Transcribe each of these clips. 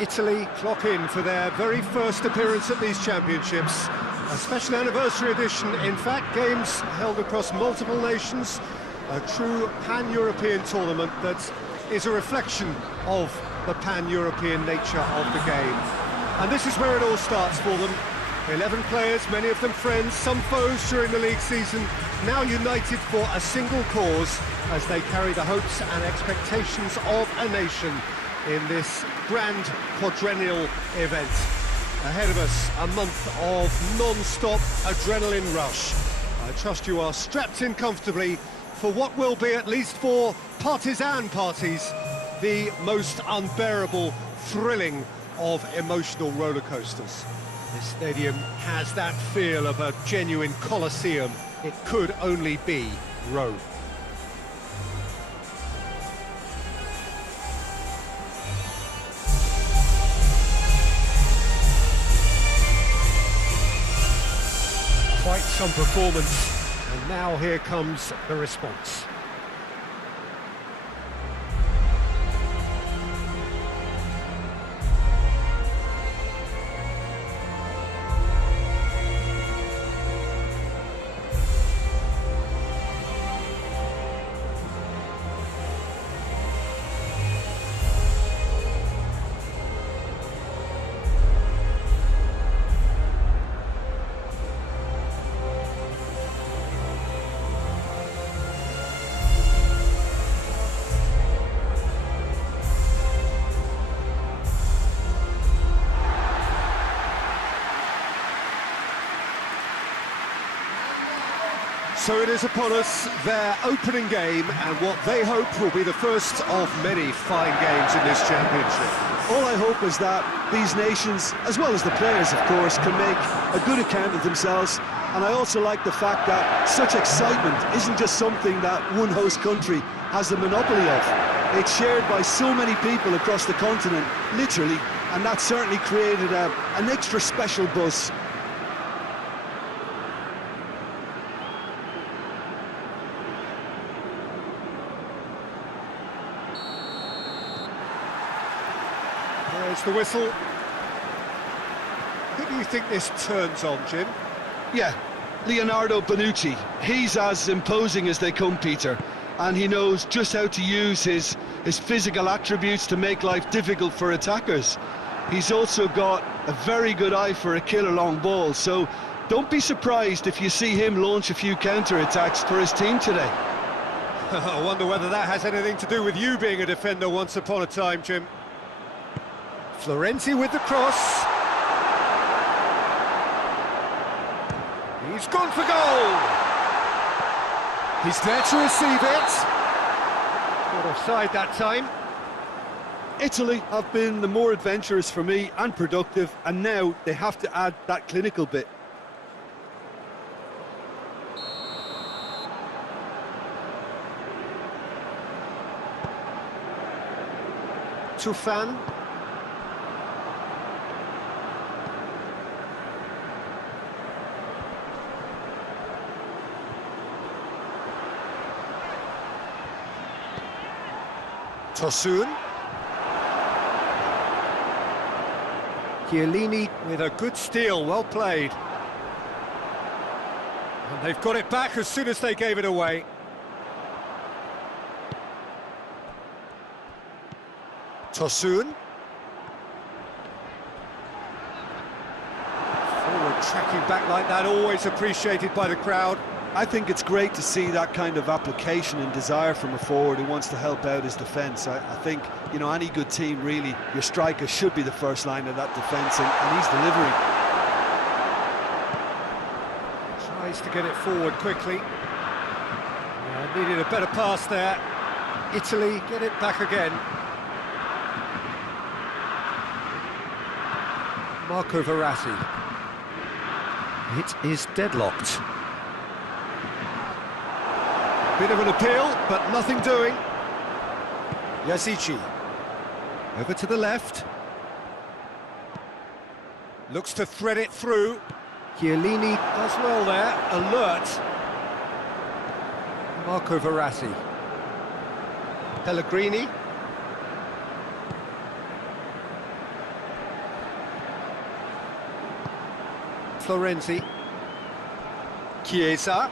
Italy clock in for their very first appearance at these championships. A special anniversary edition, in fact, games held across multiple nations, a true pan-European tournament that is a reflection of the pan-European nature of the game. And this is where it all starts for them. 11 players, many of them friends, some foes during the league season, now united for a single cause as they carry the hopes and expectations of a nation in this grand quadrennial event. Ahead of us, a month of non-stop adrenaline rush. I trust you are strapped in comfortably for what will be, at least for partisan parties, the most unbearable, thrilling of emotional roller coasters. This stadium has that feel of a genuine Colosseum. It could only be Rome. Quite some performance, and now here comes the response. So it is upon us, their opening game, and what they hope will be the first of many fine games in this championship. All I hope is that these nations, as well as the players of course, can make a good account of themselves. And I also like the fact that such excitement isn't just something that one host country has the monopoly of. It's shared by so many people across the continent, literally, and that certainly created an extra special buzz. There's the whistle. Who do you think this turns on, Jim? Yeah, Leonardo Bonucci. He's as imposing as they come, Peter, and he knows just how to use his physical attributes to make life difficult for attackers. He's also got a very good eye for a killer long ball, so don't be surprised if you see him launch a few counter-attacks for his team today. I wonder whether that has anything to do with you being a defender once upon a time, Jim. Florenzi with the cross. He's gone for goal. He's there to receive it. Got offside that time. Italy have been the more adventurous for me and productive, and now they have to add that clinical bit. Tufan. Tosun. Chiellini with a good steal, well played. And they've got it back as soon as they gave it away. Tosun. Forward tracking back like that, always appreciated by the crowd. I think it's great to see that kind of application and desire from a forward who wants to help out his defence. I think, you know, any good team, really, your striker should be the first line of that defence, and he's delivering. Tries to get it forward quickly. Needed a better pass there. Italy get it back again. Marco Verratti. It is deadlocked. Bit of an appeal, but nothing doing. Yazici. Over to the left. Looks to thread it through. Chiellini does well there. Alert. Marco Verratti. Pellegrini. Florenzi. Chiesa.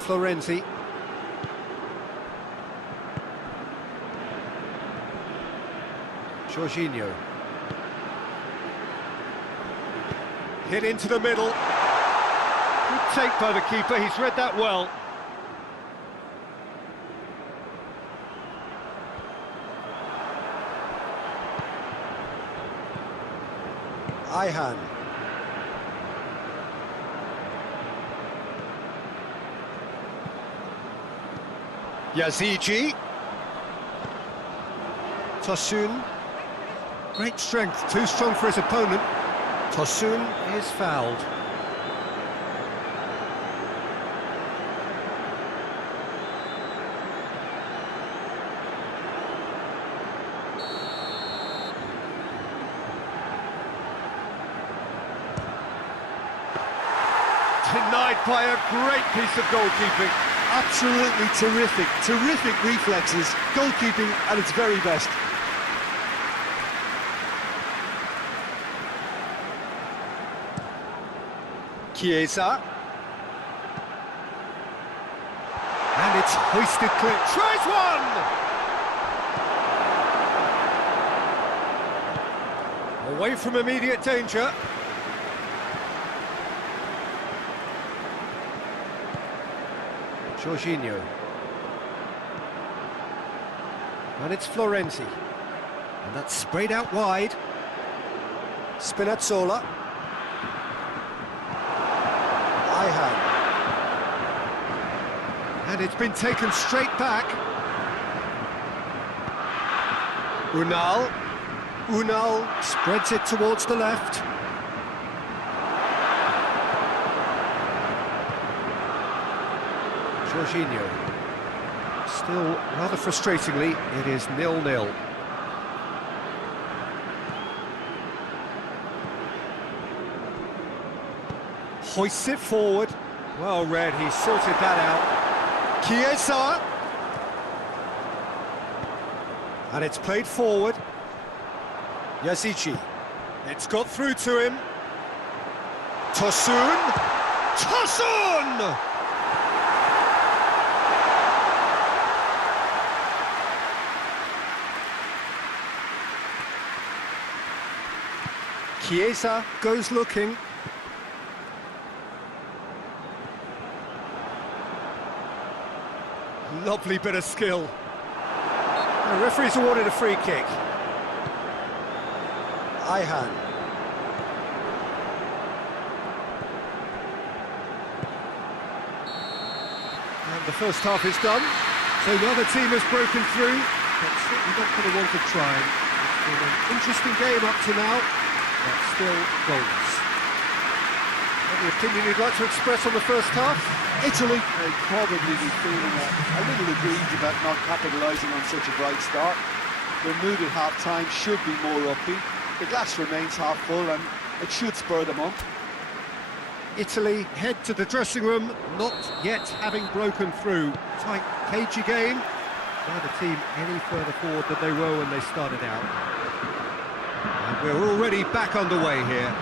Florenzi. Jorginho. Hit into the middle. Good take by the keeper, he's read that well. Ayhan. Yazigi. Tosun. Great strength, too strong for his opponent. Tosun is fouled. Denied by a great piece of goalkeeping. Absolutely terrific, terrific reflexes, goalkeeping at its very best. Chiesa. And it's hoisted clear. Tries one! Away from immediate danger. Jorginho. And it's Florenzi. And that's sprayed out wide. Spinazzola. Ayhan. And it's been taken straight back. Unal. Unal spreads it towards the left. Jorginho. Still, rather frustratingly, it is 0-0. Hoists it forward. Well read, he sorted that out. Chiesa. And it's played forward. Yazici. It's got through to him. Tosun. Tosun! Chiesa goes looking. Lovely bit of skill. The referee's awarded a free kick. Ayhan. And the first half is done. So neither team has broken through, but certainly not going to want to try. It's been an interesting game up to now, but still goals. Any opinion you'd like to express on the first half? Italy may probably be feeling a little aggrieved about not capitalising on such a bright start. Their mood at half-time should be more upbeat. The glass remains half full and it should spur them on. Italy head to the dressing room, not yet having broken through. Tight, cagey game. Neither team any further forward than they were when they started out. And we're already back underway here.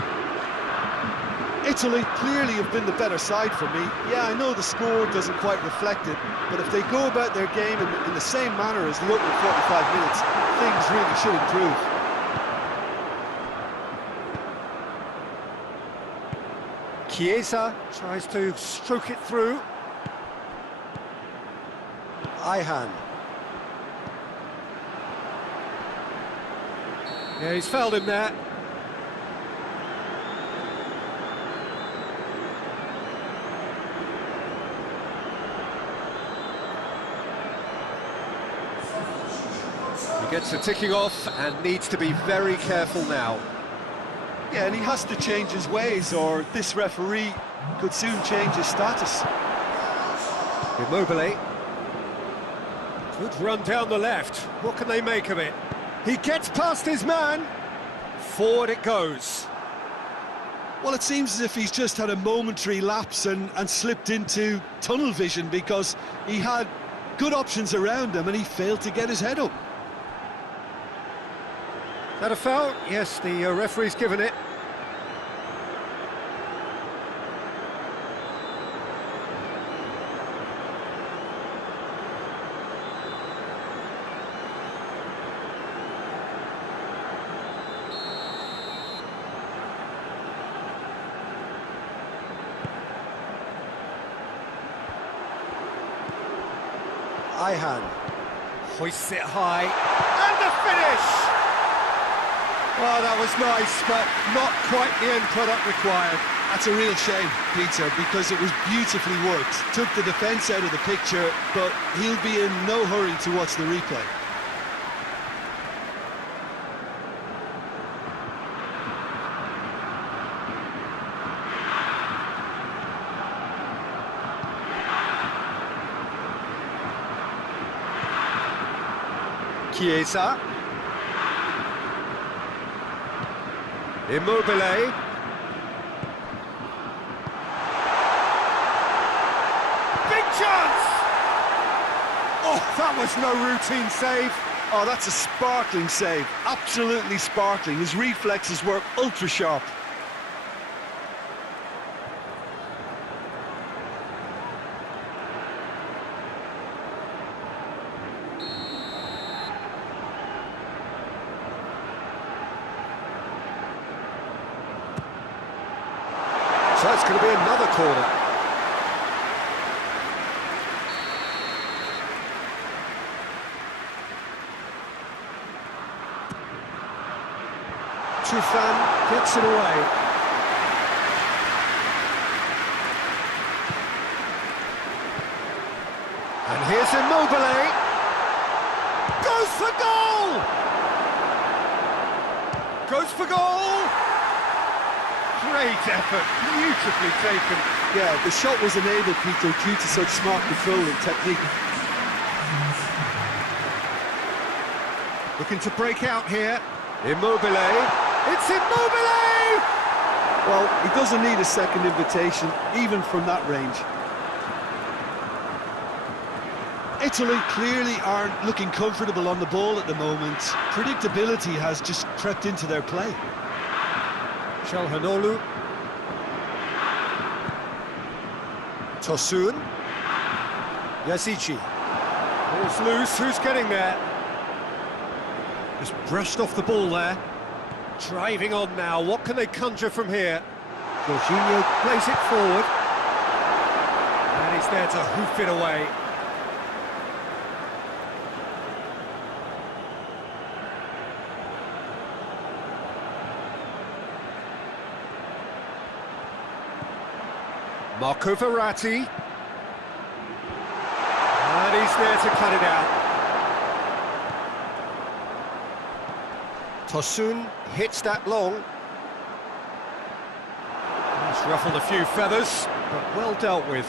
Italy clearly have been the better side for me. Yeah, I know the score doesn't quite reflect it, but if they go about their game in the same manner as the opening 45 minutes, things really should improve. Chiesa tries to stroke it through. Ayhan. Yeah, he's fouled him there. He gets the ticking off and needs to be very careful now. Yeah, and he has to change his ways, or this referee could soon change his status. Immobile. Good run down the left. What can they make of it? He gets past his man. Forward it goes. Well, it seems as if he's just had a momentary lapse and slipped into tunnel vision, because he had good options around him and he failed to get his head up. Is that a foul? Yes, the referee's given it. Ayhan hoists it high, and the finish! Well, that was nice, but not quite the end product required. That's a real shame, Peter, because it was beautifully worked. Took the defence out of the picture, but he'll be in no hurry to watch the replay. Chiesa. Immobile. Big chance! Oh, that was no routine save. Oh, that's a sparkling save. Absolutely sparkling. His reflexes were ultra sharp. So it's going to be another corner. Tufan gets it away. And here's Immobile. Goes for goal! Goes for goal! Great effort, beautifully taken. Yeah, the shot was enabled, Peter, due to such smart control and technique. Looking to break out here. Immobile. It's Immobile! Well, he doesn't need a second invitation, even from that range. Italy clearly aren't looking comfortable on the ball at the moment. Predictability has just crept into their play. Çalhanoğlu. Tosun. Yazici. Ball's loose, who's getting there? Just brushed off the ball there. Driving on now, what can they conjure from here? Jorginho plays it forward. And he's there to hoof it away. Marco Verratti. And he's there to cut it out. Tosun hits that long. He's ruffled a few feathers, but well dealt with.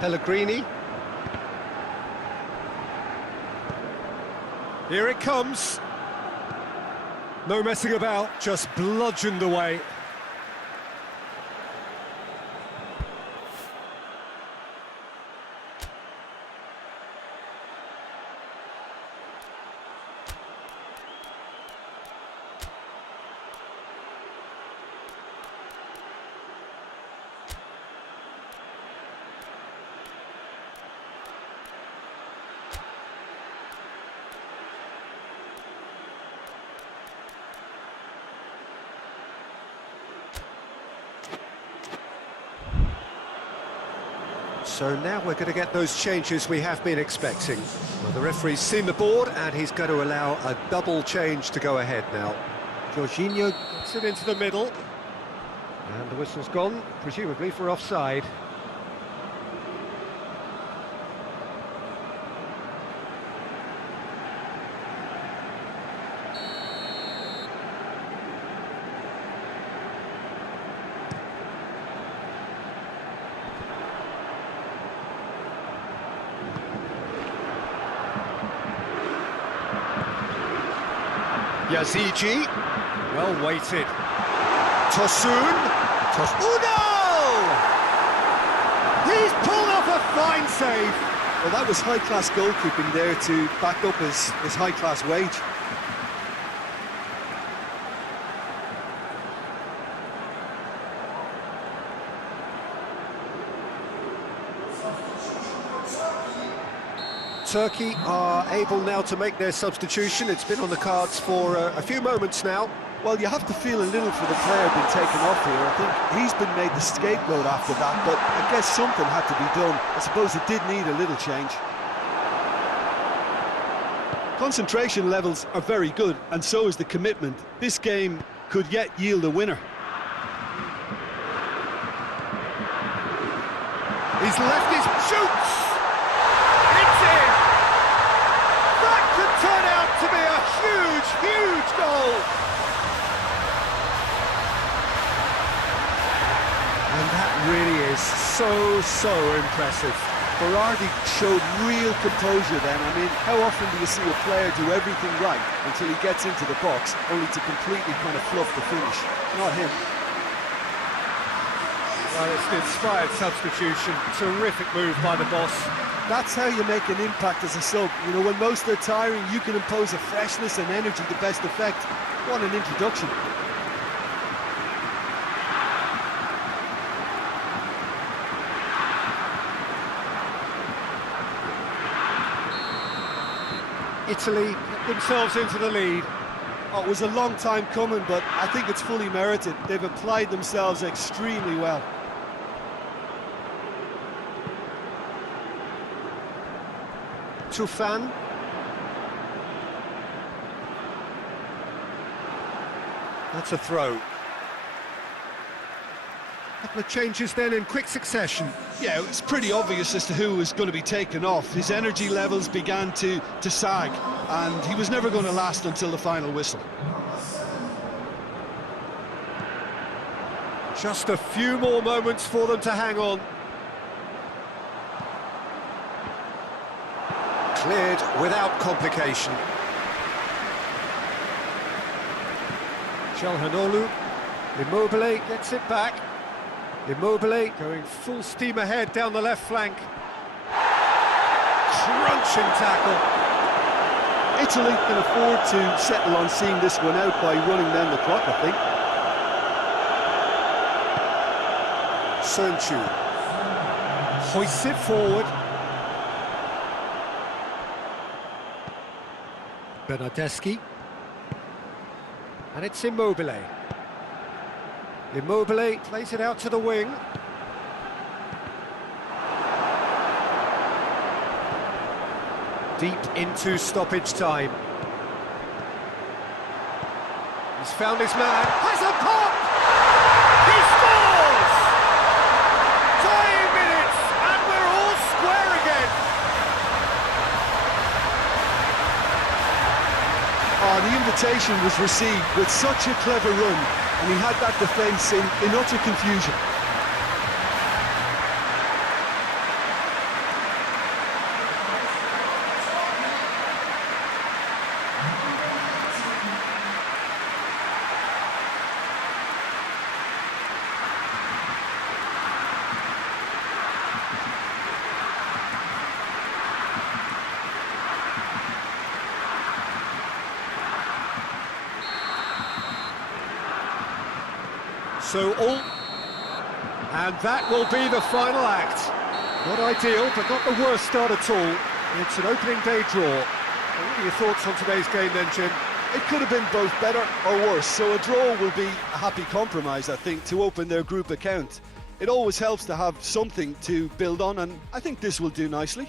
Pellegrini. Here it comes. No messing about, just bludgeoned away. So now we're going to get those changes we have been expecting. Well, the referee's seen the board and he's going to allow a double change to go ahead now. Jorginho gets it into the middle. And the whistle's gone, presumably for offside. Yazici, well weighted. Tosun. Oh no! He's pulled off a fine save. Well, that was high-class goalkeeping there to back up his high-class wage. Turkey are able now to make their substitution. It's been on the cards for a few moments now. Well, you have to feel a little for the player being taken off here. I think he's been made the scapegoat after that, but I guess something had to be done. I suppose it did need a little change. Concentration levels are very good, and so is the commitment. This game could yet yield a winner. He's left his shoots! It's in! That could turn out to be a huge, huge goal! And that really is so impressive. Berardi showed real composure then. I mean, how often do you see a player do everything right until he gets into the box, only to completely kind of fluff the finish? Not him. Well, it's an inspired substitution. Terrific move by the boss. That's how you make an impact as a sub. You know, when most are tiring, you can impose a freshness and energy to best effect. What an introduction. Italy get themselves into the lead. Oh, it was a long time coming, but I think it's fully merited. They've applied themselves extremely well. Tufan. That's a throw. Couple of changes then in quick succession. Yeah, it was pretty obvious as to who was going to be taken off. His energy levels began to sag, and he was never going to last until the final whistle. Just a few more moments for them to hang on. Cleared without complication. Çalhanoğlu. Immobile gets it back. Immobile going full steam ahead down the left flank. Crunching tackle. Italy can afford to settle on seeing this one out by running down the clock, I think. Sönchu hoists it forward. Bernardeschi. And it's Immobile. Immobile plays it out to the wing. Deep into stoppage time. He's found his man. Has a pop! He scores! 20 minutes and we're all square again. Oh, the invitation was received with such a clever run, and he had that defence in utter confusion. And that will be the final act. Not ideal, but not the worst start at all. It's an opening day draw. What are your thoughts on today's game then, Jim? It could have been both better or worse, so a draw will be a happy compromise, I think, to open their group account. It always helps to have something to build on, and I think this will do nicely.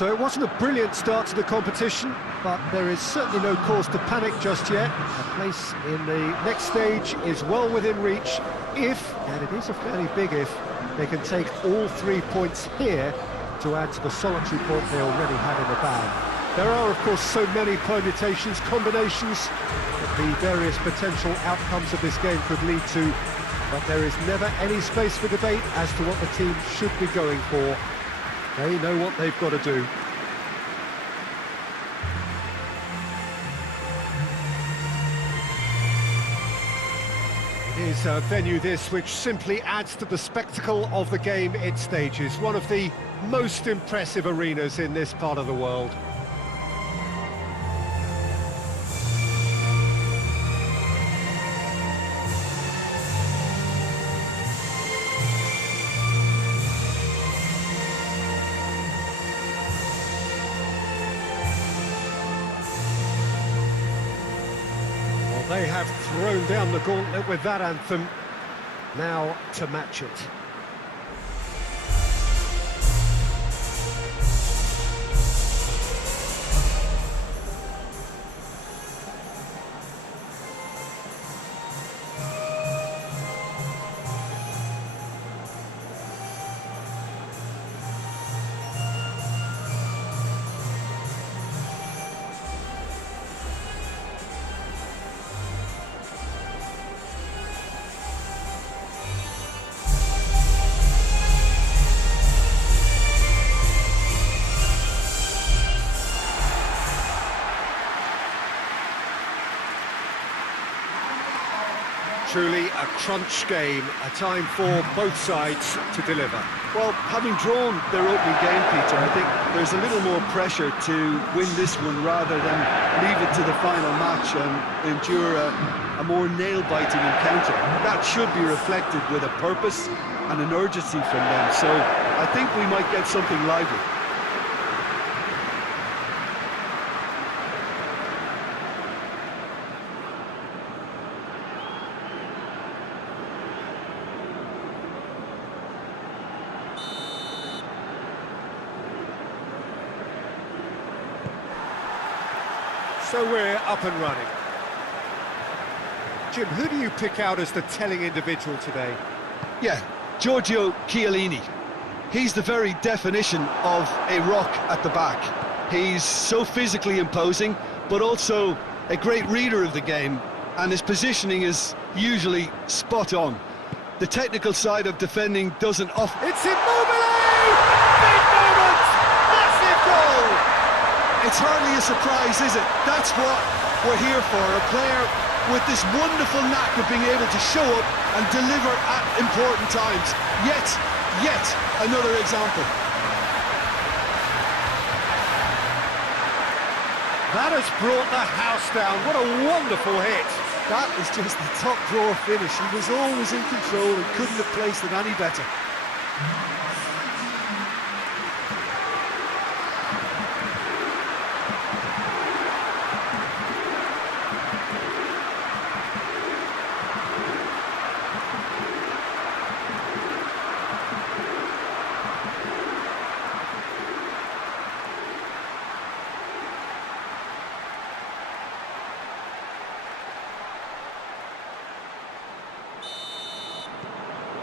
So it wasn't a brilliant start to the competition, but there is certainly no cause to panic just yet. A place in the next stage is well within reach if, and it is a fairly big if, they can take all 3 points here to add to the solitary point they already had in the bag. There are, of course, so many permutations, combinations that the various potential outcomes of this game could lead to, but there is never any space for debate as to what the team should be going for. They know what they've got to do. It is a venue this which simply adds to the spectacle of the game it stages. One of the most impressive arenas in this part of the world. They have thrown down the gauntlet with that anthem. Now to match it. Truly a crunch game, a time for both sides to deliver. Well, having drawn their opening game, Peter, I think there's a little more pressure to win this one rather than leave it to the final match and endure a more nail-biting encounter. That should be reflected with a purpose and an urgency from them, so I think we might get something lively. So we're up and running. Jim, who do you pick out as the telling individual today? Yeah, Giorgio Chiellini. He's the very definition of a rock at the back. He's so physically imposing, but also a great reader of the game, and his positioning is usually spot on. The technical side of defending doesn't offer... It's Immobile! Big moment! Massive goal! It's hardly a surprise, is it? That's what we're here for, a player with this wonderful knack of being able to show up and deliver at important times. Yet another example. That has brought the house down. What a wonderful hit. That was just the top drawer finish. He was always in control and couldn't have placed it any better.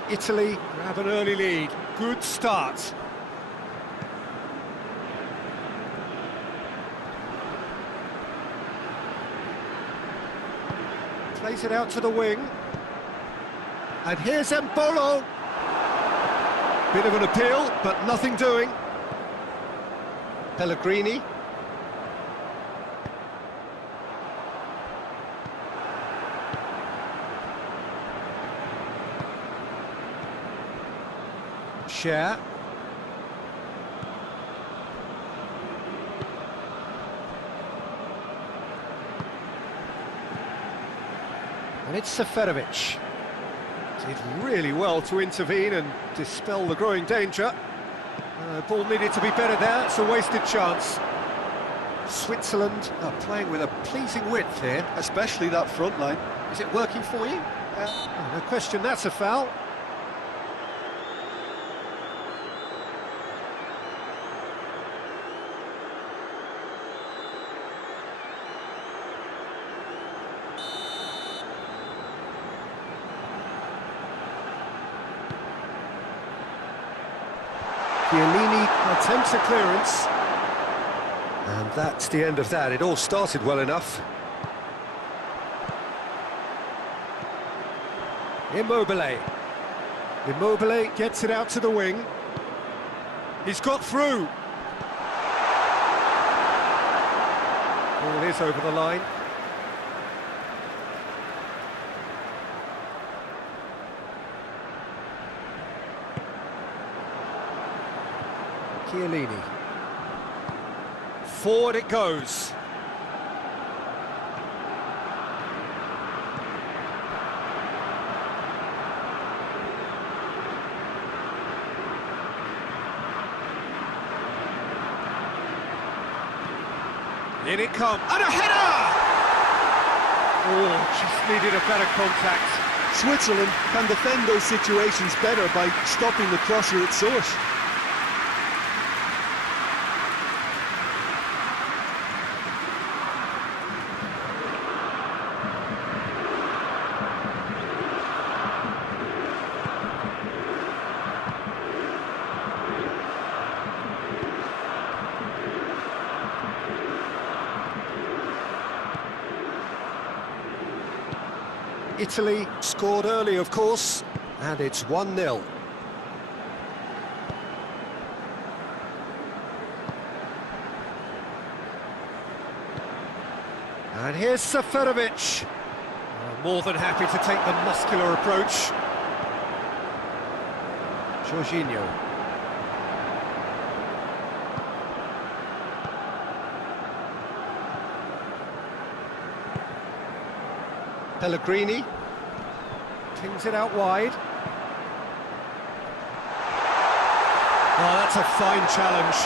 Italy grab an early lead. Good start. Plays it out to the wing. And here's Embolo. Bit of an appeal, but nothing doing. Pellegrini. Share. And it's Seferovic. Did really well to intervene and dispel the growing danger. Ball needed to be better there, it's a wasted chance. Switzerland are playing with a pleasing width here. Especially that front line. Is it working for you? Oh, no question, that's a foul. Chiellini attempts a clearance. And that's the end of that. It all started well enough. Immobile. Immobile gets it out to the wing. He's got through. Ball is over the line. Chiellini. Forward it goes. In it comes, and a header! Oh, just needed a better contact. Switzerland can defend those situations better by stopping the crosser at source. Italy scored early, of course, and it's 1-0. And here's Seferovic. More than happy to take the muscular approach. Jorginho. Pellegrini. Pings it out wide. Oh, that's a fine challenge.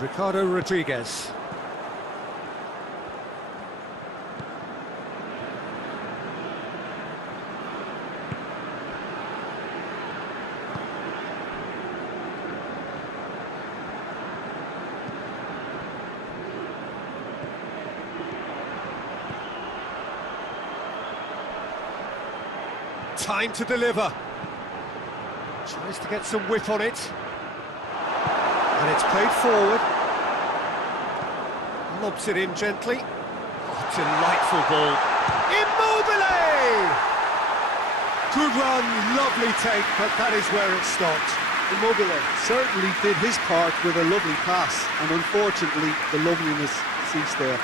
Ricardo Rodriguez. Time to deliver. Tries to get some whip on it. And it's played forward. Lobs it in gently. Oh, delightful ball. Immobile! Good run, lovely take, but that is where it stopped. Immobile certainly did his part with a lovely pass, and unfortunately the loveliness ceased there.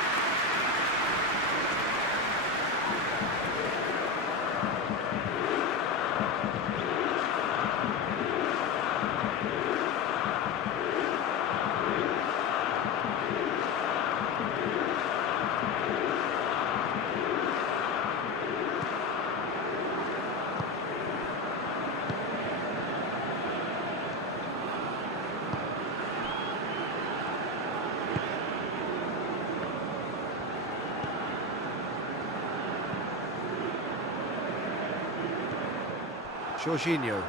Jorginho.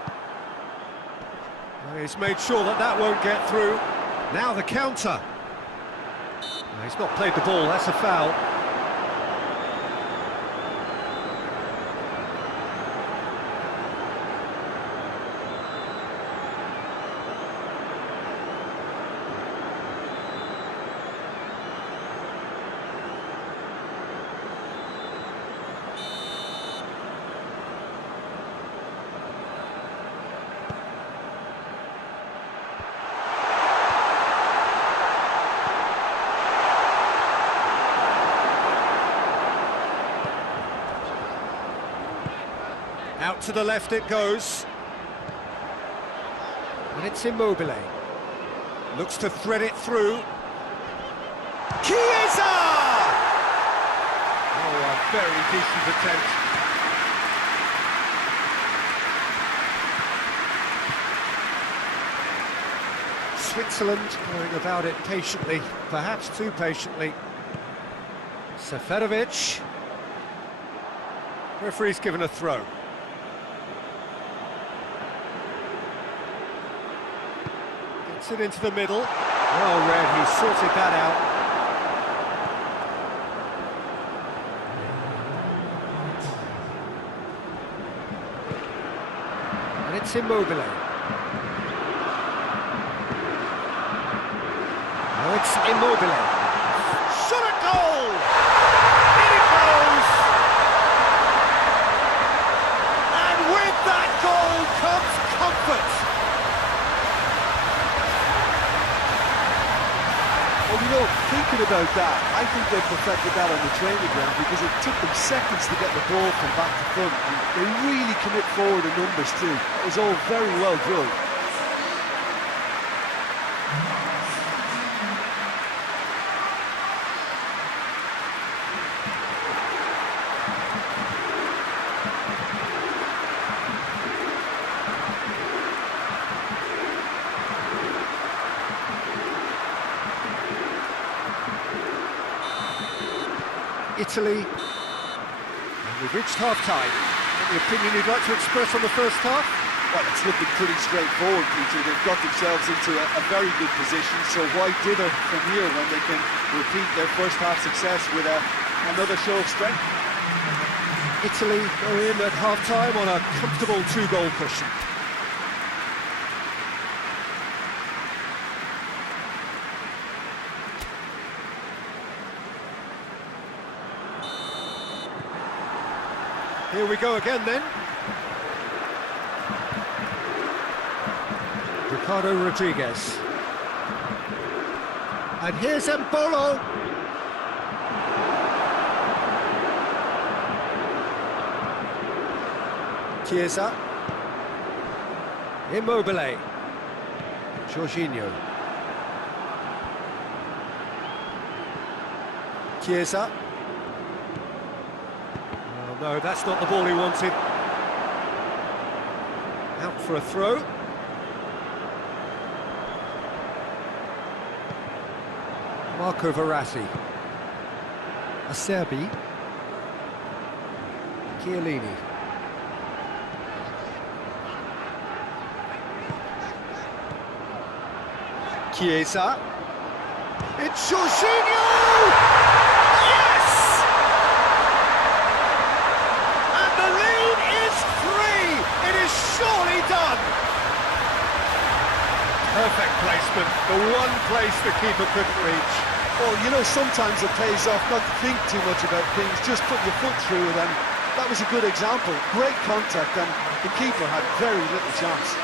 Well, he's made sure that that won't get through. Now the counter. No, he's not played the ball, that's a foul. Out to the left it goes. And it's Immobile. Looks to thread it through. Chiesa! Oh, a very decent attempt. Switzerland going about it patiently, perhaps too patiently. Seferovic. Referee's given a throw. Gets it into the middle. Well read, he sorted that out. And it's Immobile. Now it's Immobile. Shot at goal! In it goes! And with that goal comes comfort. Well, you know, thinking about that, I think they perfected that on the training ground because it took them seconds to get the ball from back to front, and they really commit forward in numbers too. It was all very well drilled. Italy, and we've reached half-time. Any opinion you'd like to express on the first half? Well, it's looking pretty straightforward, Peter. They've got themselves into a very good position, so why dither from here when they can repeat their first half success with another show of strength? Italy go in at half-time on a comfortable 2-goal cushion. Here we go again then. Ricardo Rodriguez. And here's Embolo. Chiesa. Immobile. Jorginho. Chiesa. No, that's not the ball he wanted. Out for a throw. Marco Verratti. Acerbi. Chiellini. Chiesa. It's Jorginho! Surely done! Perfect placement, the one place the keeper couldn't reach. Well, you know, sometimes it pays off not to think too much about things, just put your foot through it, and that was a good example. Great contact, and the keeper had very little chance.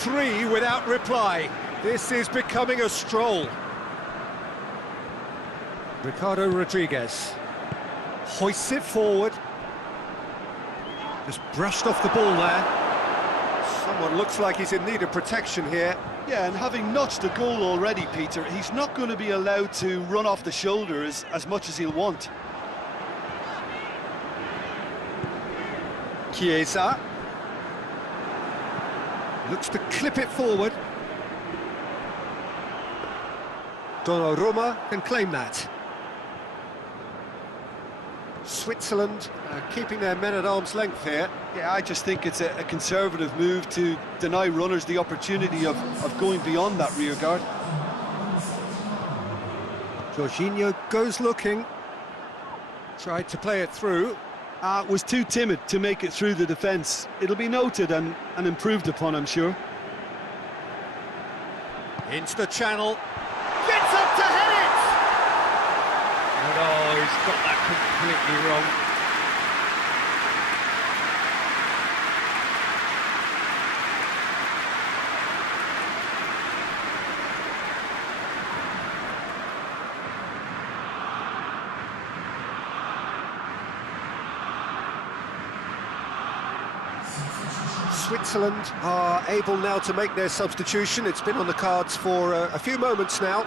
Three without reply. This is becoming a stroll. Ricardo Rodriguez hoists it forward. Just brushed off the ball there. Someone looks like he's in need of protection here. Yeah, and having notched a goal already, Peter, he's not going to be allowed to run off the shoulder as much as he'll want. Chiesa. Looks to clip it forward. Donnarumma can claim that. Switzerland keeping their men at arm's length here. Yeah, I just think it's a conservative move to deny runners the opportunity of going beyond that rear guard. Jorginho goes looking. Tried to play it through. Was too timid to make it through the defence. It'll be noted and improved upon, I'm sure. Into the channel. Gets up to head it! And oh, he's got that completely wrong. Switzerland are able now to make their substitution. It's been on the cards for a few moments now.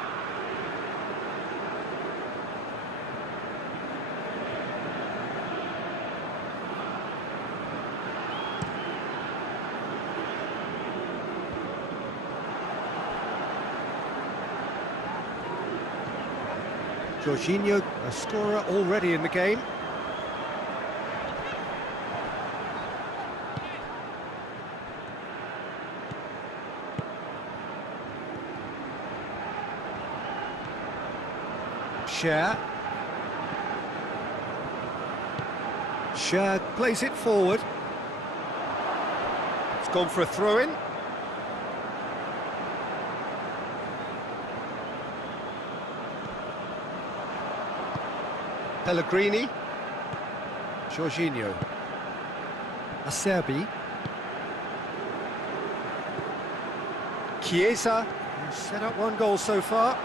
Jorginho, a scorer already in the game. Cher. Cher plays it forward. It's gone for a throw-in. Pellegrini. Jorginho. Acerbi. Chiesa, who's set up one goal so far.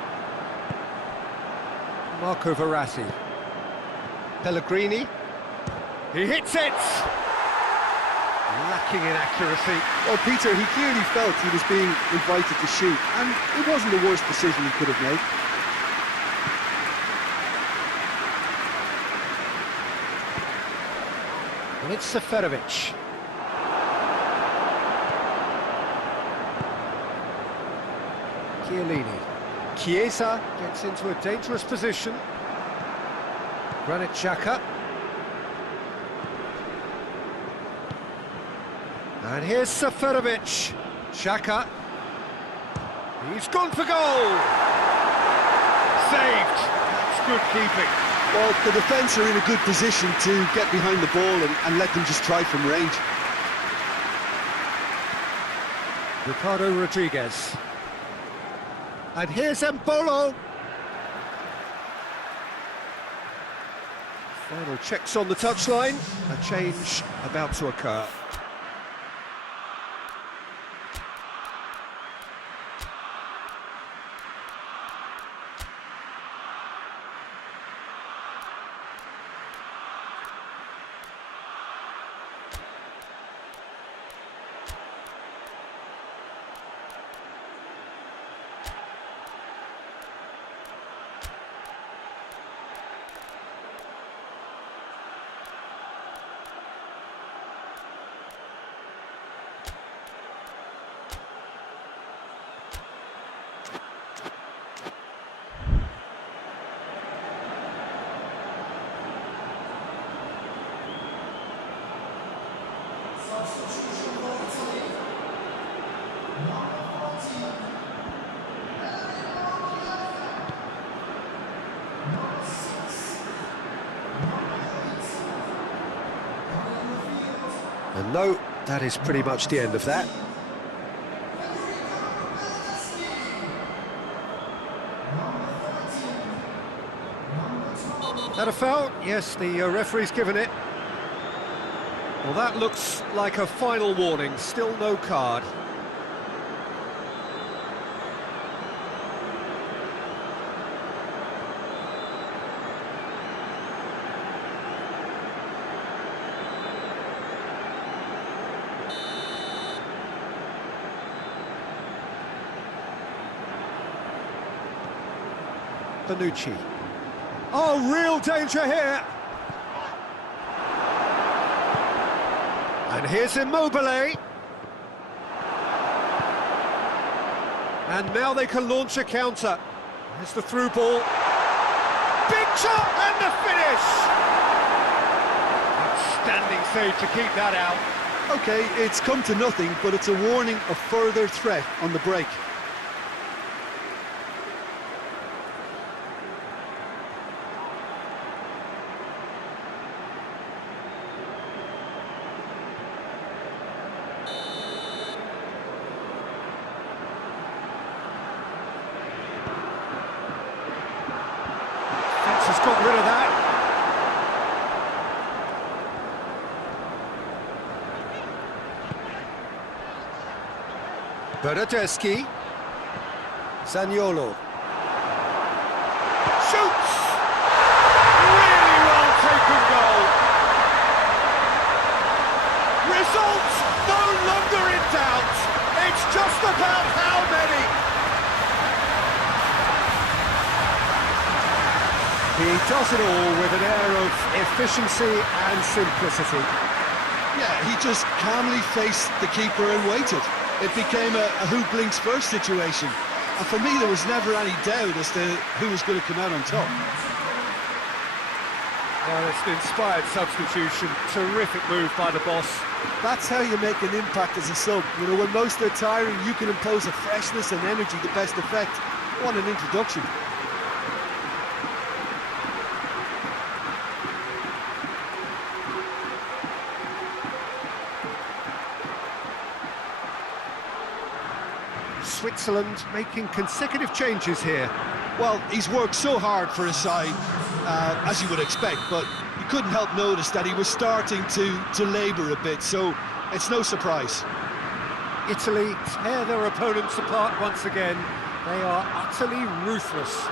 Marco Verratti. Pellegrini. He hits it! Lacking in accuracy. Well, Peter, he clearly felt he was being invited to shoot, and it wasn't the worst decision he could have made. And it's Seferovic. Chiellini. Chiesa gets into a dangerous position. Granit Xhaka. And here's Seferovic. Xhaka. He's gone for goal! Saved! That's good keeping. Well, the defence are in a good position to get behind the ball and let them just try from range. Ricardo Rodriguez. And here's Embolo. Final checks on the touchline. A change about to occur. And no, that is pretty much the end of that. That a foul? Yes, the referee's given it. Well, that looks like a final warning. Still no card. Bonucci. Oh, real danger here! And here's Immobile. And now they can launch a counter. Here's the through ball. Big shot and the finish! Outstanding save to keep that out. OK, it's come to nothing, but it's a warning of further threat on the break. Has got rid of that. Bernardeschi. Zaniolo. Shoots! Really well taken goal. Results no longer in doubt. It's just about how many. He does it all with an air of efficiency and simplicity. Yeah, he just calmly faced the keeper and waited. It became a who blinks first situation. And for me, there was never any doubt as to who was going to come out on top. Well, it's an inspired substitution. Terrific move by the boss. That's how you make an impact as a sub. You know, when most are tiring, you can impose a freshness and energy to best effect. What an introduction. Switzerland making consecutive changes here. Well, he's worked so hard for his side, as you would expect, but you couldn't help notice that he was starting to labour a bit, so it's no surprise. Italy tear their opponents apart once again. They are utterly ruthless.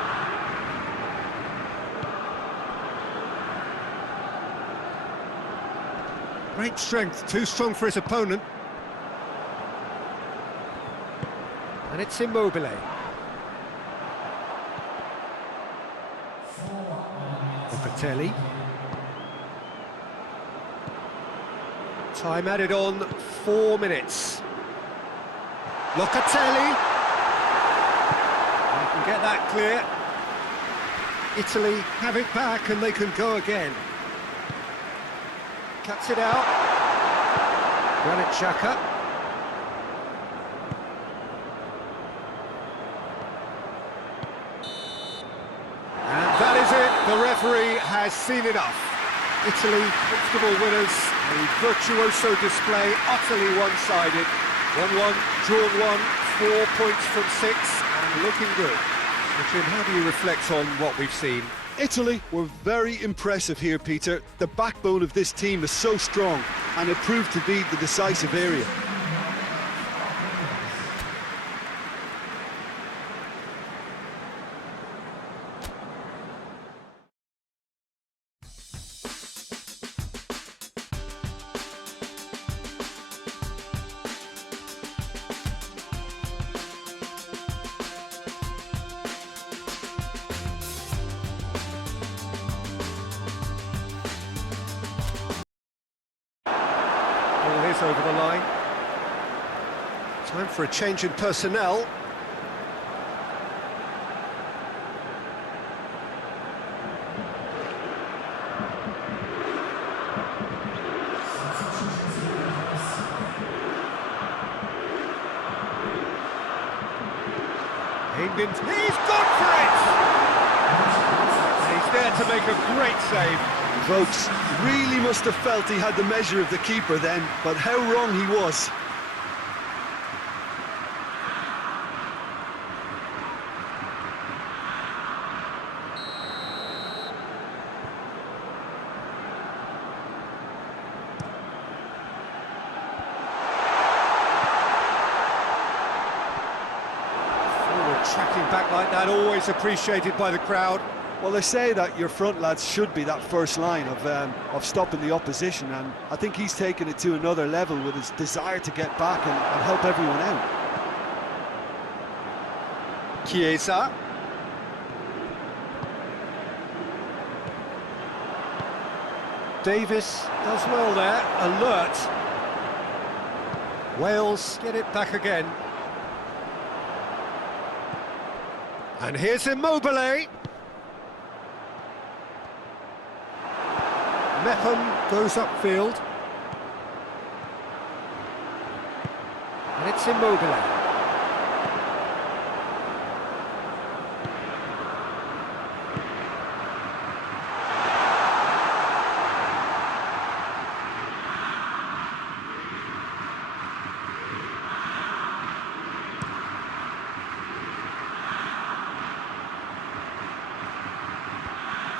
Great strength, too strong for his opponent. And it's Immobile. Locatelli. Time added on, 4 minutes. Locatelli. They can get that clear. Italy have it back and they can go again. Cuts it out. Granit Xhaka. And that is it. The referee has seen enough. Italy, comfortable winners. A virtuoso display, utterly one-sided. 1-1, drawn 1, 4 points from 6, and looking good. So, Jim, how do you reflect on what we've seen? Italy were very impressive here, Peter. The backbone of this team is so strong, and it proved to be the decisive area. Ball is over the line. Time for a change in personnel. Aimed in. He's gone for it! And he's there to make a great save. Folks, really must have felt he had the measure of the keeper then, but how wrong he was. Forward tracking back like that, always appreciated by the crowd. Well, they say that your front lads should be that first line of stopping the opposition, and I think he's taken it to another level with his desire to get back and help everyone out. Chiesa. Davis does well there, alert. Wales get it back again. And here's Immobile. Mepham goes upfield. And it's Immobile.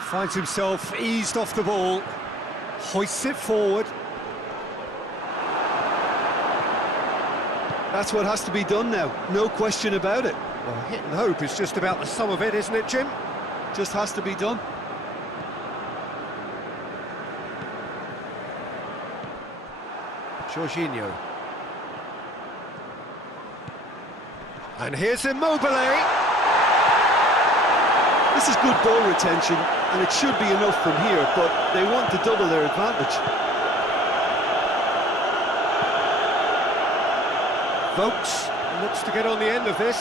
Finds himself eased off the ball. Hoists it forward. That's what has to be done now, no question about it. Well, hit and hope is just about the sum of it, isn't it, Jim? Just has to be done. Jorginho. And here's Immobile. This is good ball retention, and it should be enough from here, but they want to double their advantage. Vokes looks to get on the end of this.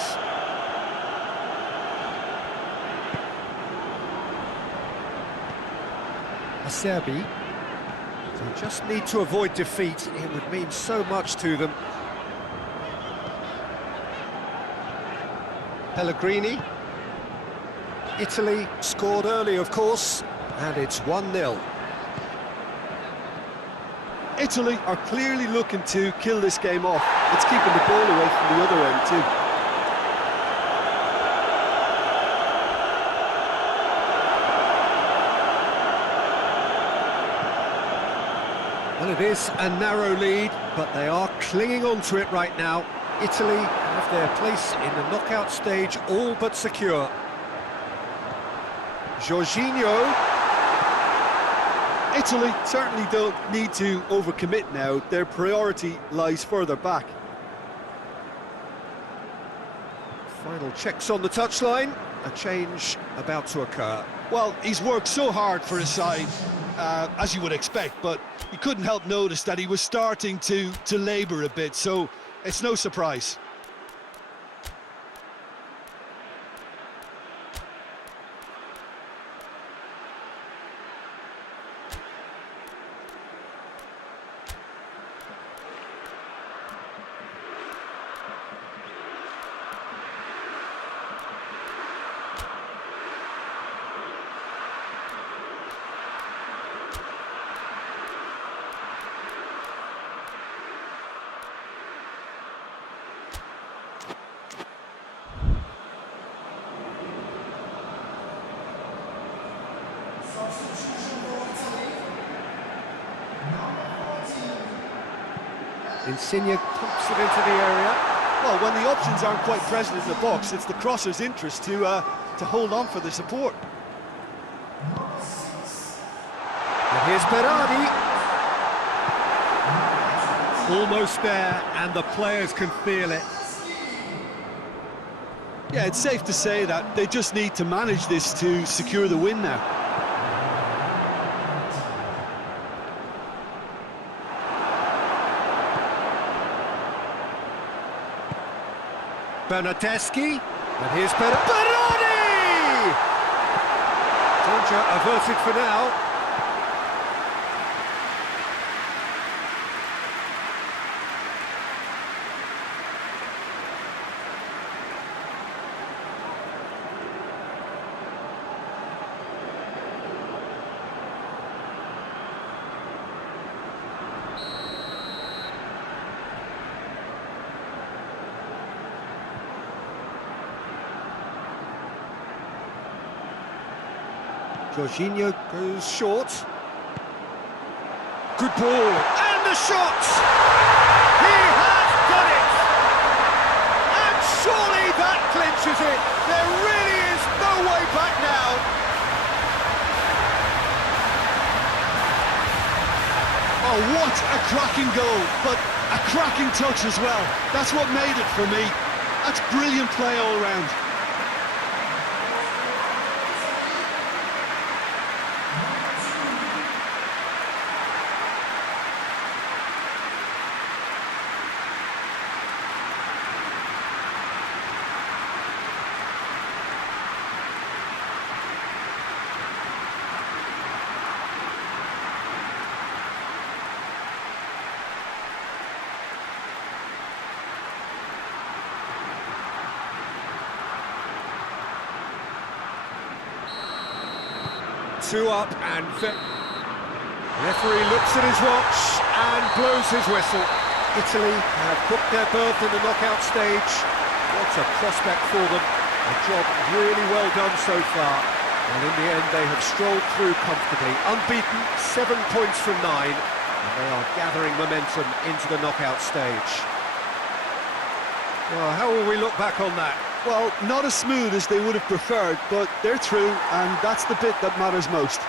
Acerbi. They just need to avoid defeat. It would mean so much to them. Pellegrini. Italy scored early, of course, and it's 1-0. Italy are clearly looking to kill this game off. It's keeping the ball away from the other end too. Well, it is a narrow lead, but they are clinging on to it right now. Italy have their place in the knockout stage all but secure. Jorginho. Italy certainly don't need to overcommit now. Their priority lies further back. Final checks on the touchline. A change about to occur. Well, he's worked so hard for his side, as you would expect, but you couldn't help notice that he was starting to labour a bit, so it's no surprise. Insigne pumps it into the area. Well, when the options aren't quite present in the box, it's the crosser's interest to hold on for the support. And here's Berardi. Almost there, and the players can feel it. Yeah, it's safe to say that they just need to manage this to secure the win now. Bernardeschi, and here's Berardi! Danger averted for now. Jorginho goes short. Good ball, and the shot! He has done it! And surely that clinches it! There really is no way back now! Oh, what a cracking goal, but a cracking touch as well. That's what made it for me. That's brilliant play all round. Two up, and the referee looks at his watch and blows his whistle. Italy have booked their berth in the knockout stage. What a prospect for them. A job really well done so far. And in the end, they have strolled through comfortably. Unbeaten, 7 points from 9. And they are gathering momentum into the knockout stage. Well, how will we look back on that? Well, not as smooth as they would have preferred, but they're through, and that's the bit that matters most.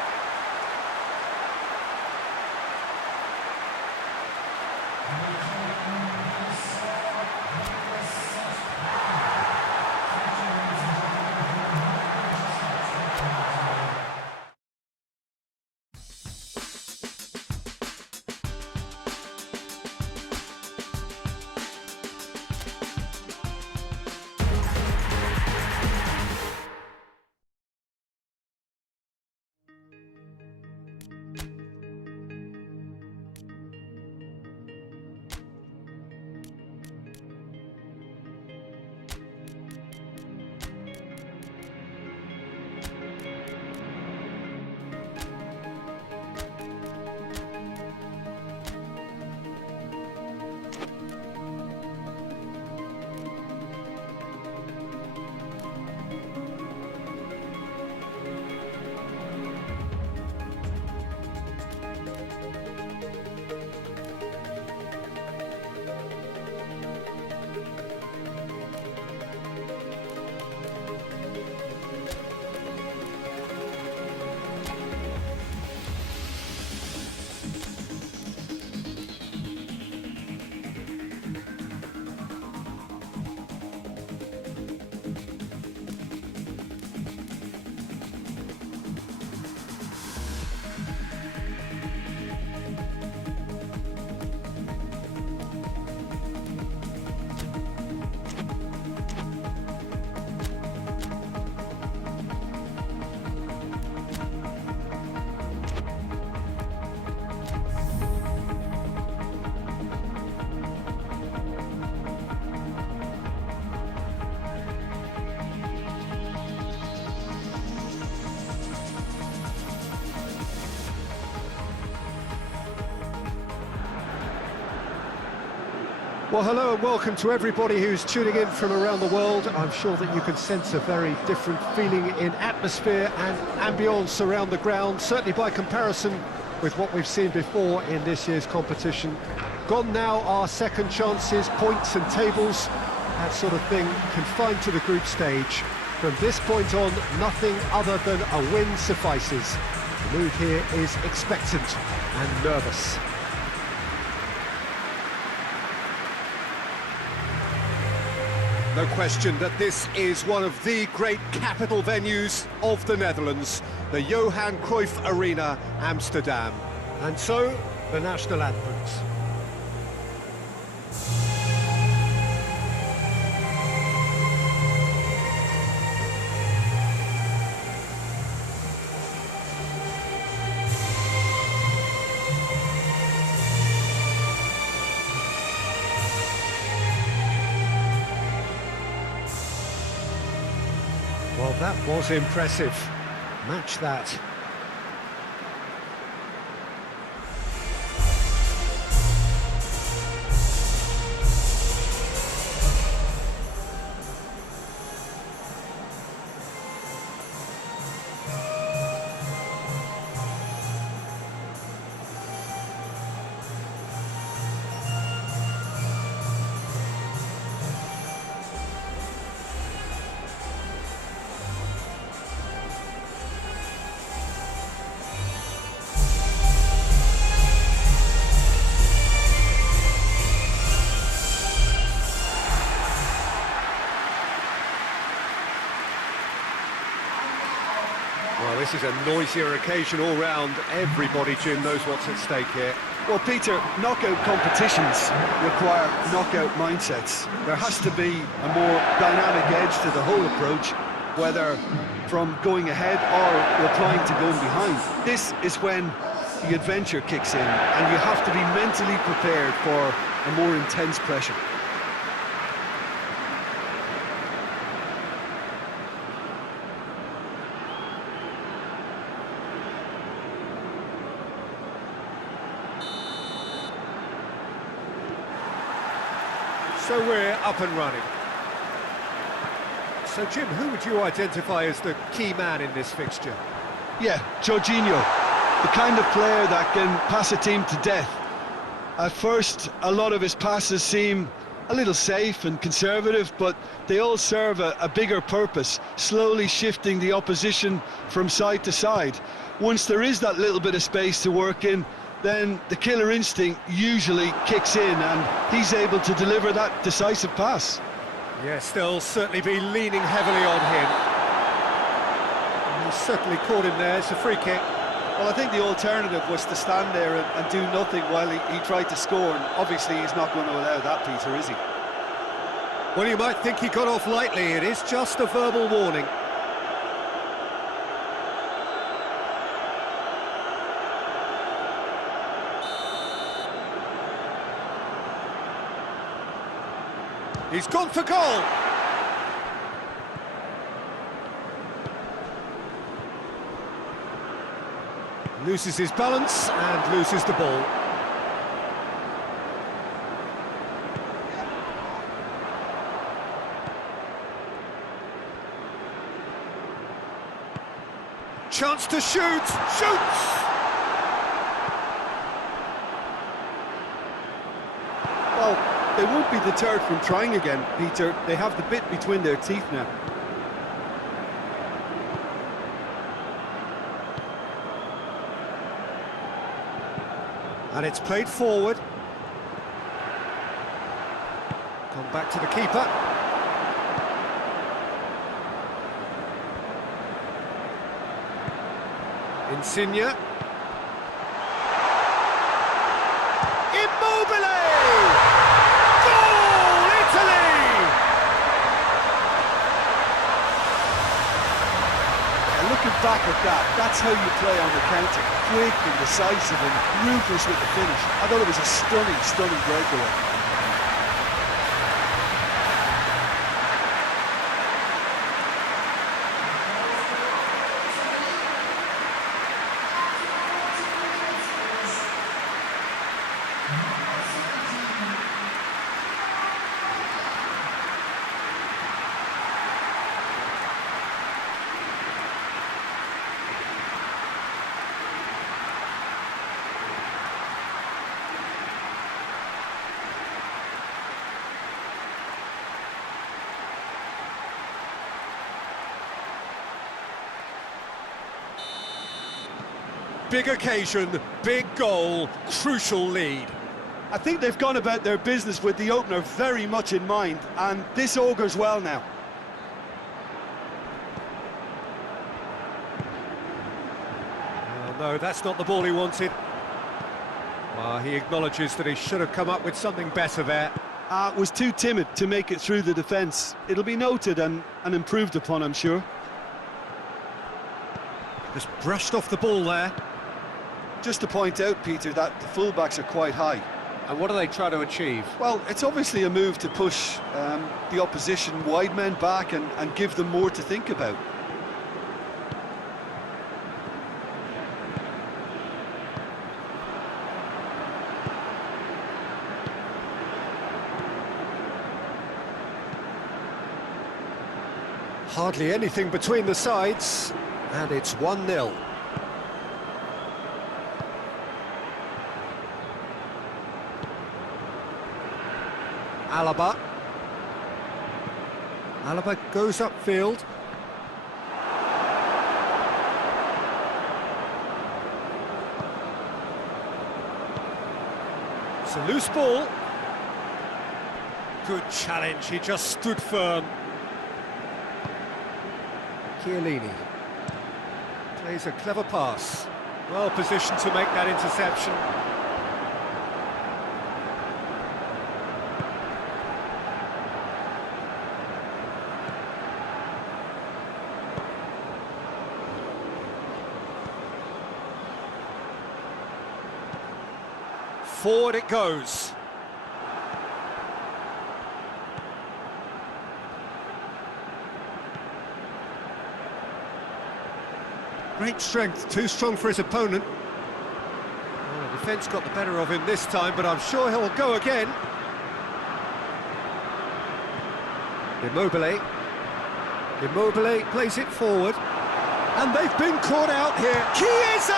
Well, hello and welcome to everybody who's tuning in from around the world. I'm sure that you can sense a very different feeling in atmosphere and ambience around the ground, certainly by comparison with what we've seen before in this year's competition. Gone now are second chances, points and tables, that sort of thing confined to the group stage. From this point on, nothing other than a win suffices. The mood here is expectant and nervous. No question that this is one of the great capital venues of the Netherlands, the Johan Cruyff Arena, Amsterdam. And so, the national anthems. Well, that was impressive. Match that. Well, this is a noisier occasion all round. Everybody, Jim, knows what's at stake here. Well, Peter, knockout competitions require knockout mindsets. There has to be a more dynamic edge to the whole approach, whether from going ahead or replying to going behind. This is when the adventure kicks in, and you have to be mentally prepared for a more intense pressure. So we're up and running. So, Jim, who would you identify as the key man in this fixture? Yeah, Jorginho, the kind of player that can pass a team to death. At first, a lot of his passes seem a little safe and conservative, but they all serve a bigger purpose, slowly shifting the opposition from side to side. Once there is that little bit of space to work in, then the killer instinct usually kicks in and he's able to deliver that decisive pass. Yes, they'll certainly be leaning heavily on him. And he's certainly caught him there. It's a free kick. Well, I think the alternative was to stand there and do nothing while he tried to score, and obviously he's not going to allow that, Peter, is he? Well, you might think he got off lightly. It is just a verbal warning. He's gone for goal! Loses his balance and loses the ball. Chance to shoot! Shoots! Well, they won't be deterred from trying again, Peter. They have the bit between their teeth now. And it's played forward. Come back to the keeper. Insigne. Immobile! Goal, Italy! And looking back at that, that's how you play on the counter. Quick and decisive and ruthless with the finish. I thought it was a stunning, stunning breakaway. big occasion, big goal, crucial lead. I think they've gone about their business with the opener very much in mind, and this augurs well now. Oh, no, that's not the ball he wanted. Well, he acknowledges that he should have come up with something better there. Was too timid to make it through the defence. It'll be noted and improved upon, I'm sure. Just brushed off the ball there. Just to point out, Peter, that the fullbacks are quite high. And what do they try to achieve? Well, it's obviously a move to push the opposition wide men back and give them more to think about. Hardly anything between the sides, and it's 1-0. Alaba goes upfield. It's a loose ball. Good challenge, he just stood firm. Chiellini plays a clever pass. Well positioned to make that interception. Forward it goes. Great strength, too strong for his opponent. Well, the defence got the better of him this time, but I'm sure he'll go again. Immobile plays it forward. And they've been caught out here. Chiesa!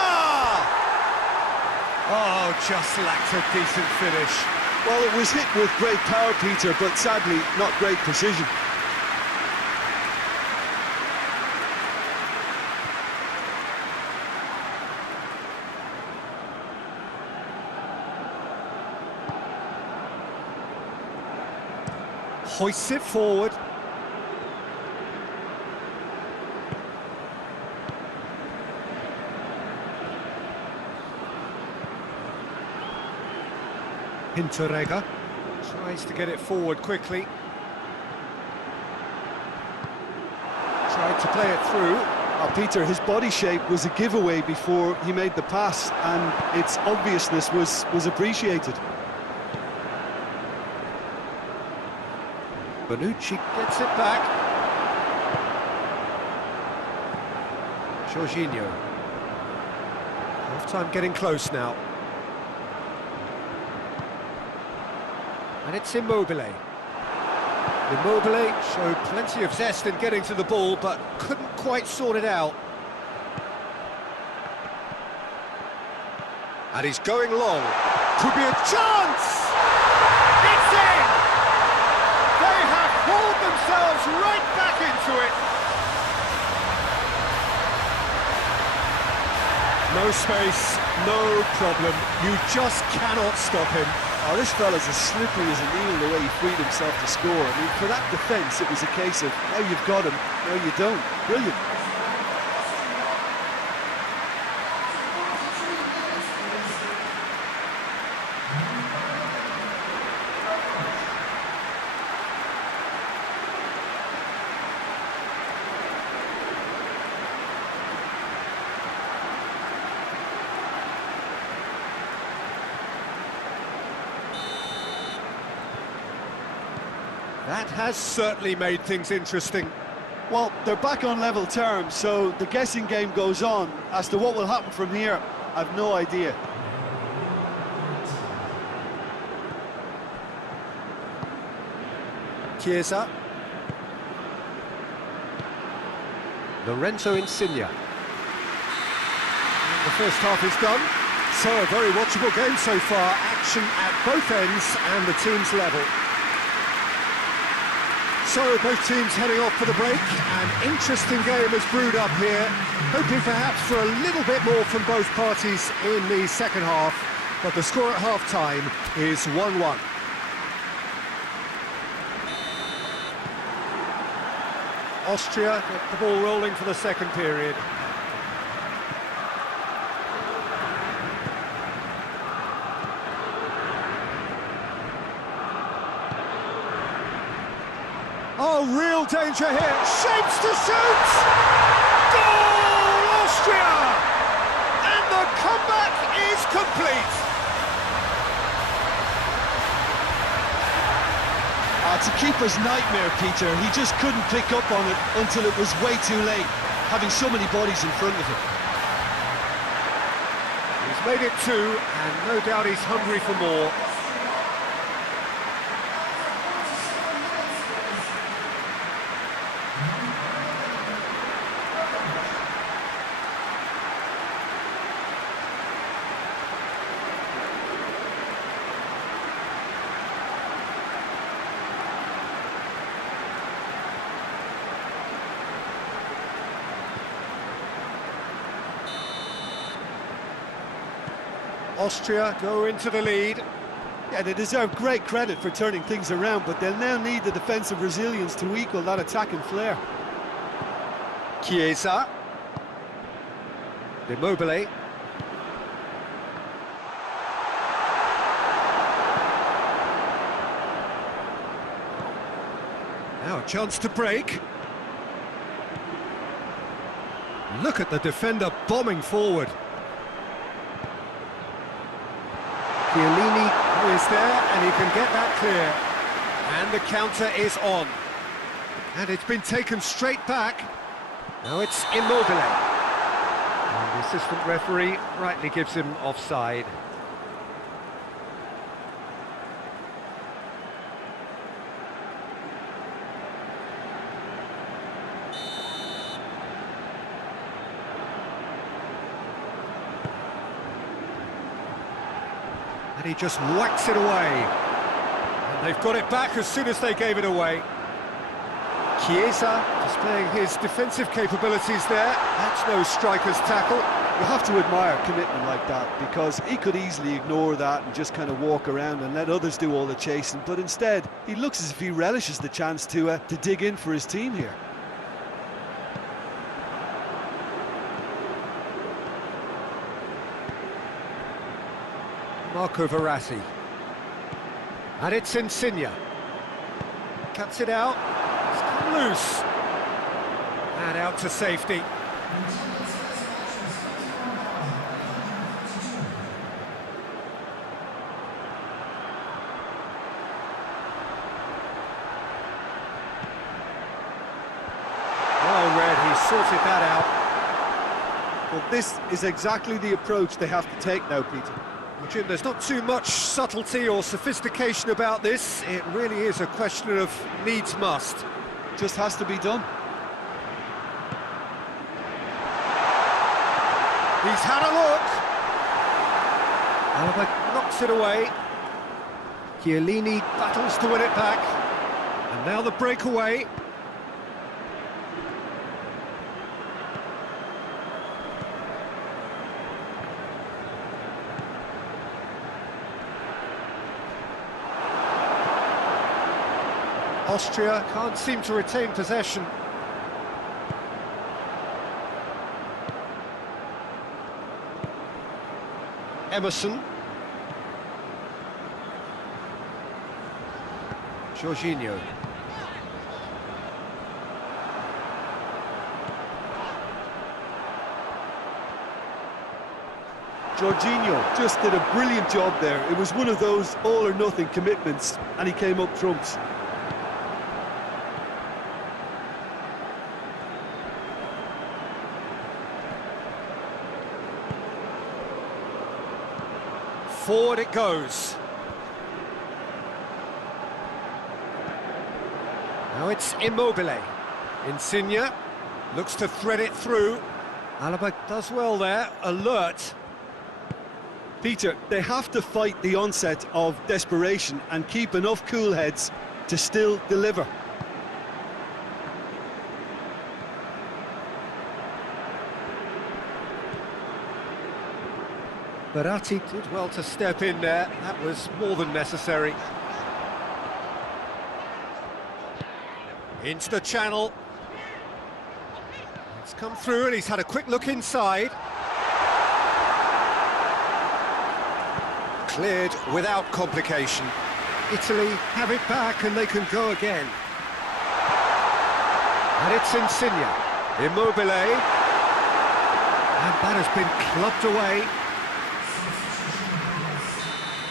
Oh, just lacked a decent finish. Well, it was hit with great power, Peter, but sadly, not great precision. Hoists it forward. Hinteregger tries to get it forward quickly. Tried to play it through. Peter, his body shape was a giveaway before he made the pass, and its obviousness was appreciated. Bonucci gets it back. Jorginho. Half-time getting close now. And it's Immobile. Immobile showed plenty of zest in getting to the ball, but couldn't quite sort it out. And he's going long. Could be a chance! It's in! They have hauled themselves right back into it. No space, no problem. You just cannot stop him. Oh, this fella's as slippery as a needle the way he freed himself to score. I mean, for that defence, it was a case of, now you've got him, now you don't. Brilliant. That has certainly made things interesting. Well, they're back on level terms, so the guessing game goes on. As to what will happen from here, I've no idea. Chiesa. Lorenzo Insigne. The first half is done. So, a very watchable game so far. Action at both ends and the team's level. So both teams heading off for the break. An interesting game has brewed up here, hoping perhaps for a little bit more from both parties in the second half, but the score at half-time is 1-1. Austria get the ball rolling for the second period. Oh, real danger here. Shapes to shoot! Goal, Austria! And the comeback is complete. It's a keeper's nightmare, Peter. He just couldn't pick up on it until it was way too late, having so many bodies in front of him. He's made it two, and no doubt he's hungry for more. Austria go into the lead. Yeah, they deserve great credit for turning things around, but they'll now need the defensive resilience to equal that attacking flair. Chiesa. Immobile. Now a chance to break. Look at the defender bombing forward. Chiellini is there, and he can get that clear. And the counter is on. And it's been taken straight back. Now it's Immobile. And the assistant referee rightly gives him offside. And he just whacks it away. And they've got it back as soon as they gave it away. Chiesa displaying his defensive capabilities there. That's no striker's tackle. You have to admire commitment like that, because he could easily ignore that and just kind of walk around and let others do all the chasing, but instead he looks as if he relishes the chance to dig in for his team here. Marco Verratti. And it's Insigne. Cuts it out. It's come loose. And out to safety. Well read, he sorted that out. Well, this is exactly the approach they have to take now, Peter. Well, Jim, there's not too much subtlety or sophistication about this. It really is a question of needs must. Just has to be done. He's had a look. Alaba knocks it away. Chiellini battles to win it back. And now the breakaway. Austria can't seem to retain possession. Emerson. Jorginho. Jorginho just did a brilliant job there. It was one of those all-or-nothing commitments, and he came up trumps. Forward it goes. Now it's Immobile. Insigne looks to thread it through. Alaba does well there, alert. Peter, they have to fight the onset of desperation and keep enough cool heads to still deliver. Berratti did well to step in there. That was more than necessary. Into the channel. It's come through and he's had a quick look inside. Cleared without complication. Italy have it back and they can go again. And it's Insigne. Immobile. And that has been clubbed away.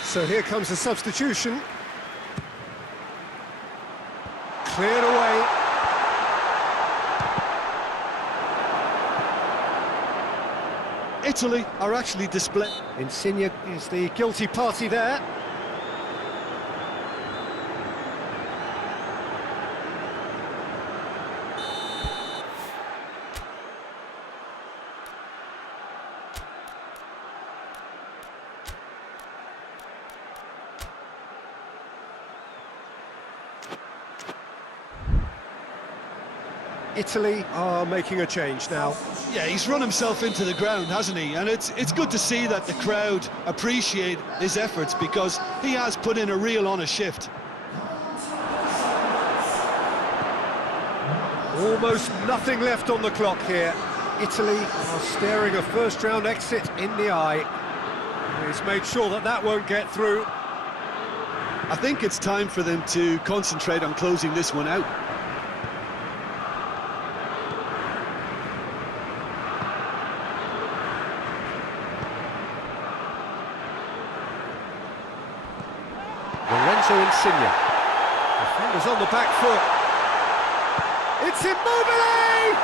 So here comes the substitution. Cleared away. Italy are actually displaying. Insigne is the guilty party there. Italy are making a change now. Yeah, he's run himself into the ground, hasn't he? And it's good to see that the crowd appreciate his efforts, because he has put in a real honest shift. Almost nothing left on the clock here. Italy are staring a first-round exit in the eye. He's made sure that that won't get through. I think it's time for them to concentrate on closing this one out. Insigne. Defenders on the back foot. It's Immobile!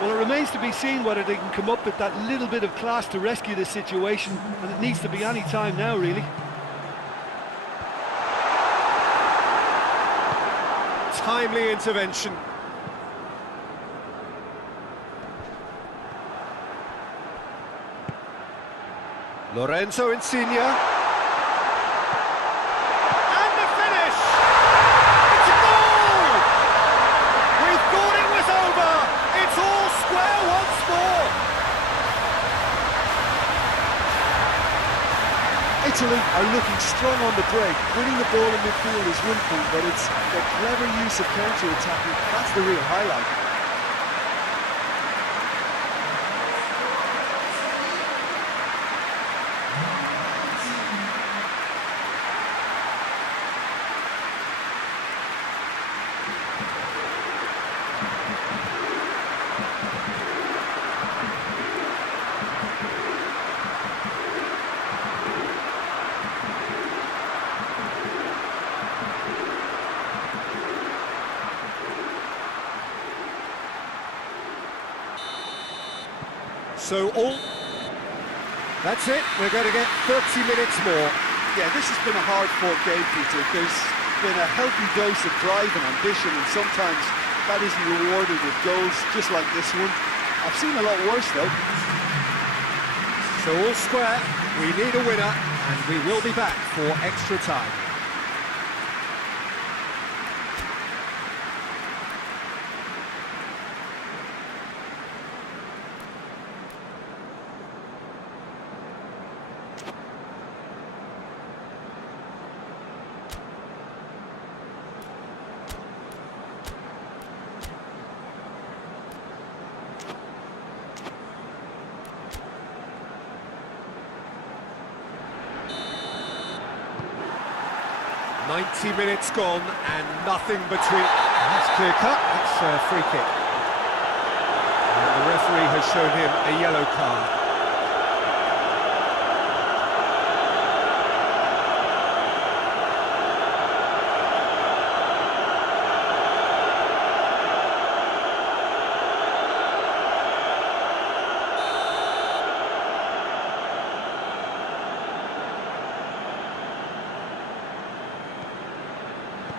Well, it remains to be seen whether they can come up with that little bit of class to rescue the situation, and it needs to be any time now, really. Timely intervention. Lorenzo Insigne. Italy are looking strong on the break. Winning the ball in midfield is one thing, but it's their clever use of counter-attacking. That's the real highlight. That's it, we're going to get 30 minutes more. Yeah, this has been a hard-fought game, Peter. There's been a healthy dose of drive and ambition, and sometimes that isn't rewarded with goals just like this one. I've seen a lot worse, though. So all square, we need a winner, and we will be back for extra time. "90 minutes gone and nothing between." That's clear cut, that's a free kick. And the referee has shown him a yellow card.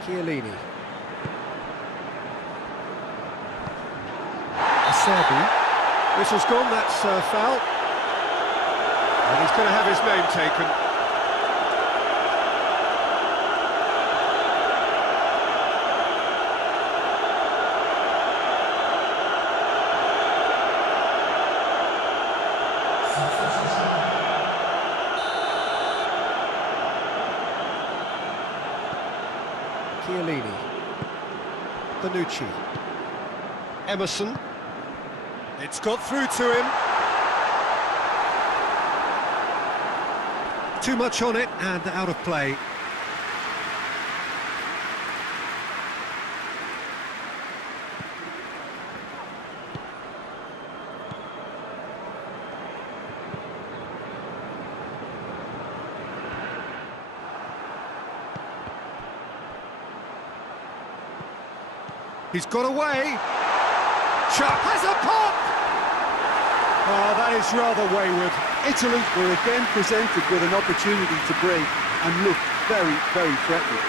Chiellini. Acerbi. Whistle's gone, that's a foul. And he's going to have his name taken. Chiellini. Bonucci. Emerson. It's got through to him. Too much on it and out of play. He's got away. Chuck has a pop! Oh, that is rather wayward. Italy were again presented with an opportunity to break and look very, very threatening.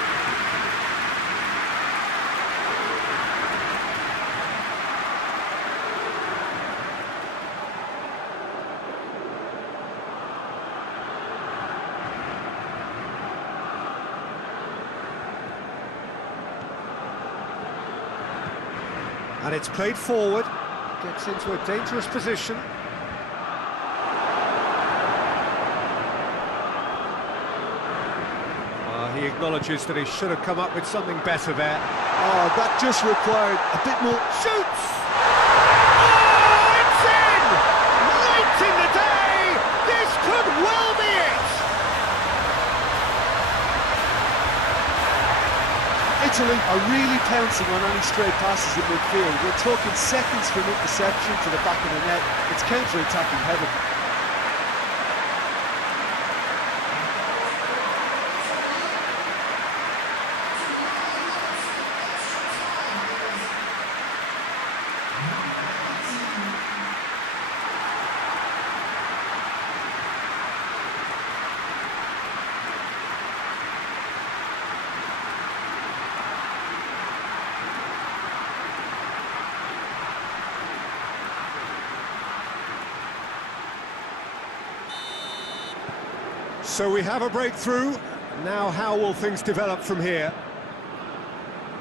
And it's played forward, gets into a dangerous position. He acknowledges that he should have come up with something better there. Oh, that just required a bit more. Shoots! Oh, it's in! Late in the day! This could well be it! Italy are really pouncing on any stray passes in midfield. We're talking seconds from interception to the back of the net. It's counter-attacking heaven. So we have a breakthrough. Now how will things develop from here?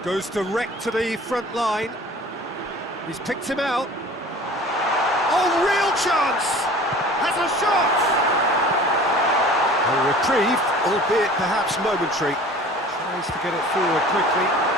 Goes direct to the front line. He's picked him out. Oh, real chance! Has a shot! A reprieve, albeit perhaps momentary. Tries to get it forward quickly.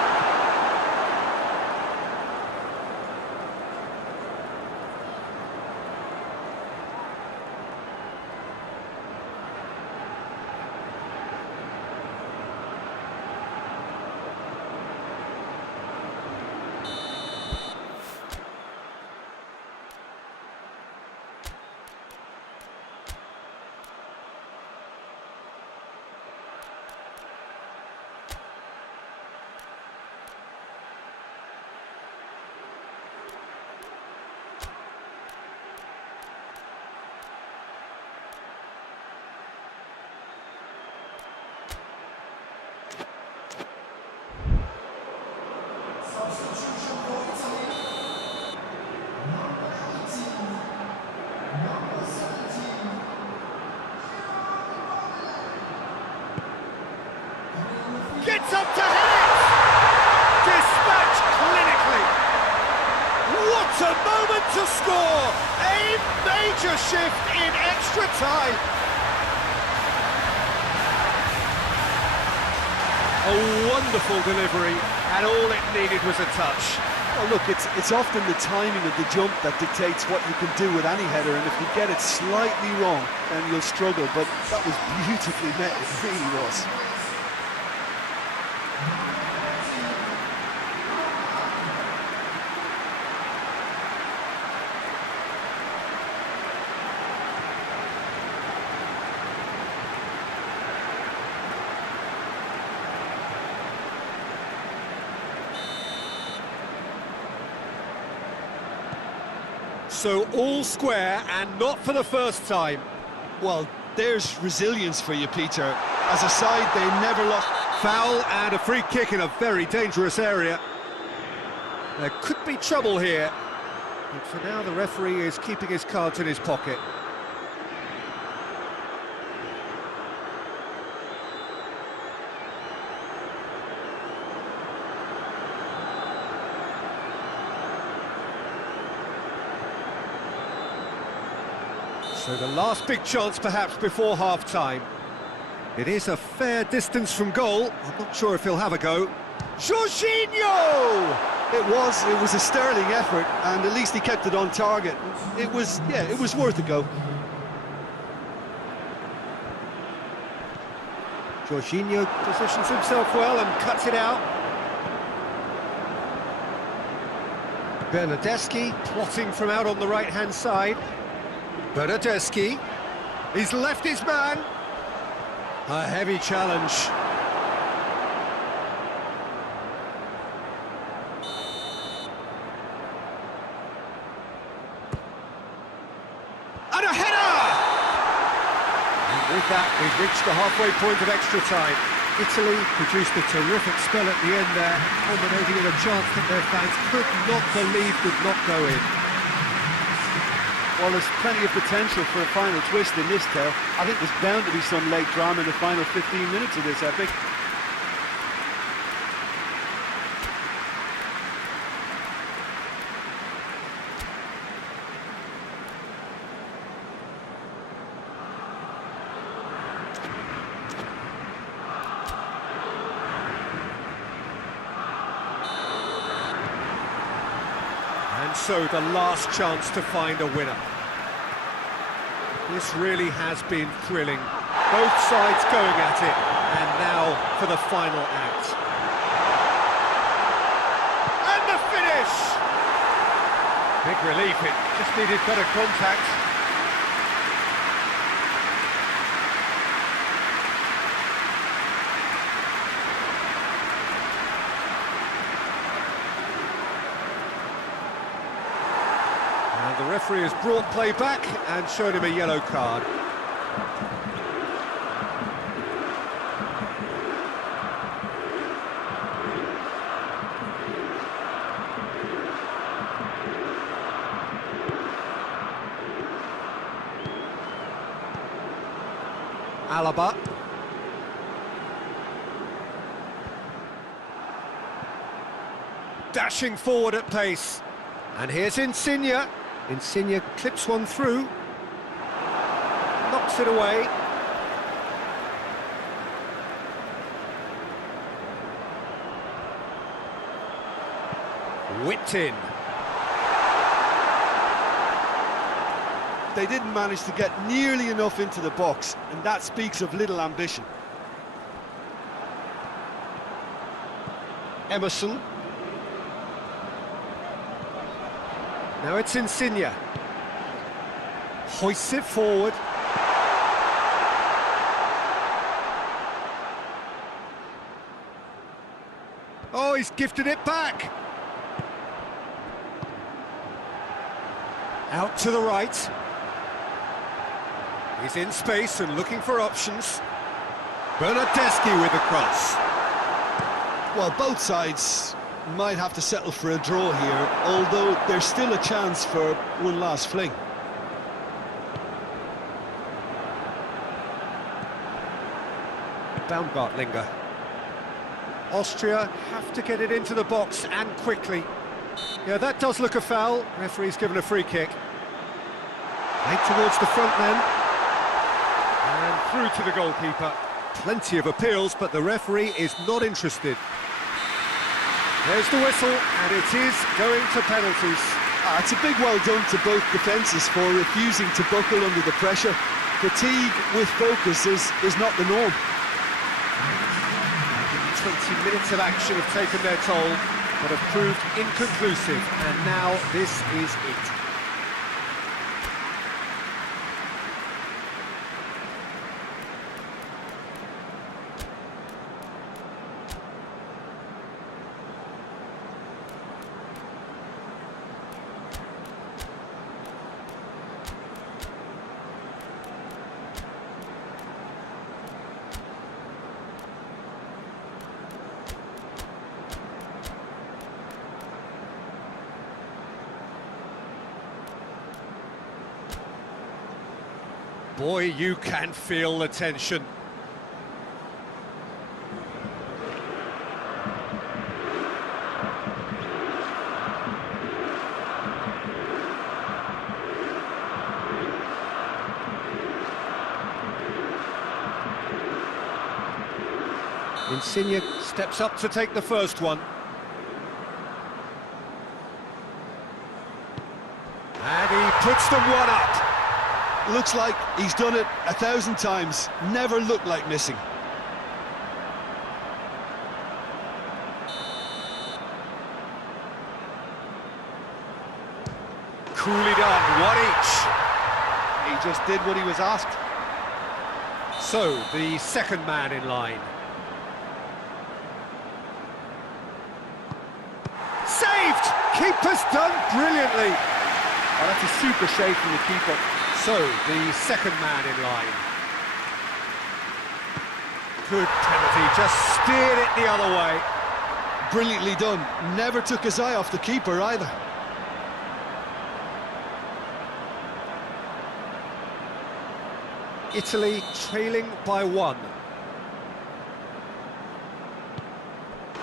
Gets up to head it! Dispatched clinically! What a moment to score! A major shift in extra time! A wonderful delivery, and all it needed was a touch. Well, look, it's often the timing of the jump that dictates what you can do with any header, and if you get it slightly wrong, then you'll struggle, but that was beautifully met, it really was. So all square, and not for the first time. Well, there's resilience for you, Peter. As a side, they never lost. Foul and a free kick in a very dangerous area. There could be trouble here. But for now, the referee is keeping his cards in his pocket. So the last big chance perhaps before half-time. It is a fair distance from goal. I'm not sure if he'll have a go. Jorginho! It was a sterling effort, and at least he kept it on target. It was worth a go. Jorginho positions himself well and cuts it out. Bernardeschi plotting from out on the right-hand side. Bernardeschi, he's left his man. A heavy challenge. And a header! And with that, we've reached the halfway point of extra time. Italy produced a terrific spell at the end there, culminating in a chance that their fans could not believe would not go in. Well, there's plenty of potential for a final twist in this tale. I think there's bound to be some late drama in the final 15 minutes of this epic. And so the last chance to find a winner. This really has been thrilling. Both sides going at it, and now for the final act. And the finish! Big relief, it just needed better contact. And the referee has brought play back and shown him a yellow card. Alaba. Dashing forward at pace. And here's Insigne. Insigne clips one through. Knocks it away. Whipped in. They didn't manage to get nearly enough into the box, and that speaks of little ambition. Emerson. Now it's Insigne. Hoists it forward. Oh, he's gifted it back. Out to the right. He's in space and looking for options. Bernardeschi with the cross. Well, both sides might have to settle for a draw here, although there's still a chance for one last fling. Baumgartlinger. Austria have to get it into the box and quickly. Yeah, that does look a foul. Referee's given a free kick. Right towards the front then. And through to the goalkeeper. Plenty of appeals, but the referee is not interested. There's the whistle, and it is going to penalties. It's a big well done to both defences for refusing to buckle under the pressure. Fatigue with focus is not the norm. 20 minutes of action have taken their toll, but have proved inconclusive, and now this is it. Boy, you can feel the tension. Insigne steps up to take the first one. And he puts them one up. Looks like he's done it 1,000 times. Never looked like missing. Coolly done, one each. He just did what he was asked. So, the second man in line. Saved! Keeper's done brilliantly. Oh, that's a super save from the keeper. So, the second man in line. Good penalty, just steered it the other way. Brilliantly done. Never took his eye off the keeper either. Italy trailing by one.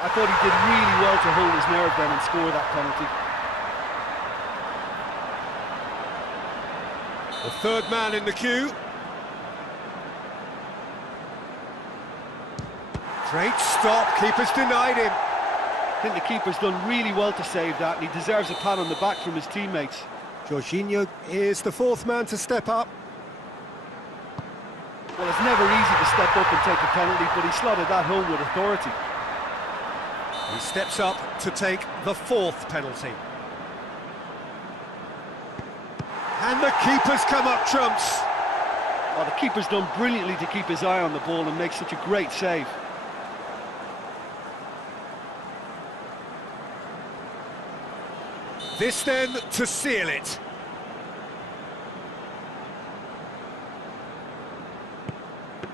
I thought he did really well to hold his nerve then and score that penalty. The third man in the queue. Great stop, keeper's denied him. I think the keeper's done really well to save that, and he deserves a pat on the back from his teammates. Jorginho is the fourth man to step up. Well, it's never easy to step up and take a penalty, but he slotted that home with authority. He steps up to take the fourth penalty. And the keeper's come up trumps. Oh, the keeper's done brilliantly to keep his eye on the ball and make such a great save. This then to seal it.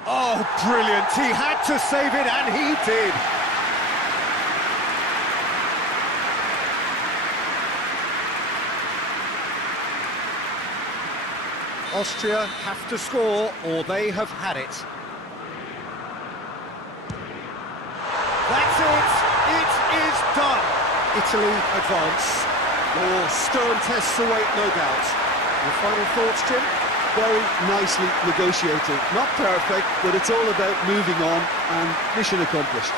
Oh, brilliant. He had to save it, and he did. Austria have to score, or they have had it. That's it. It is done. Italy advance. More stern tests await, no doubt. Your final thoughts, Jim? Very nicely negotiated. Not perfect, but it's all about moving on and mission accomplished.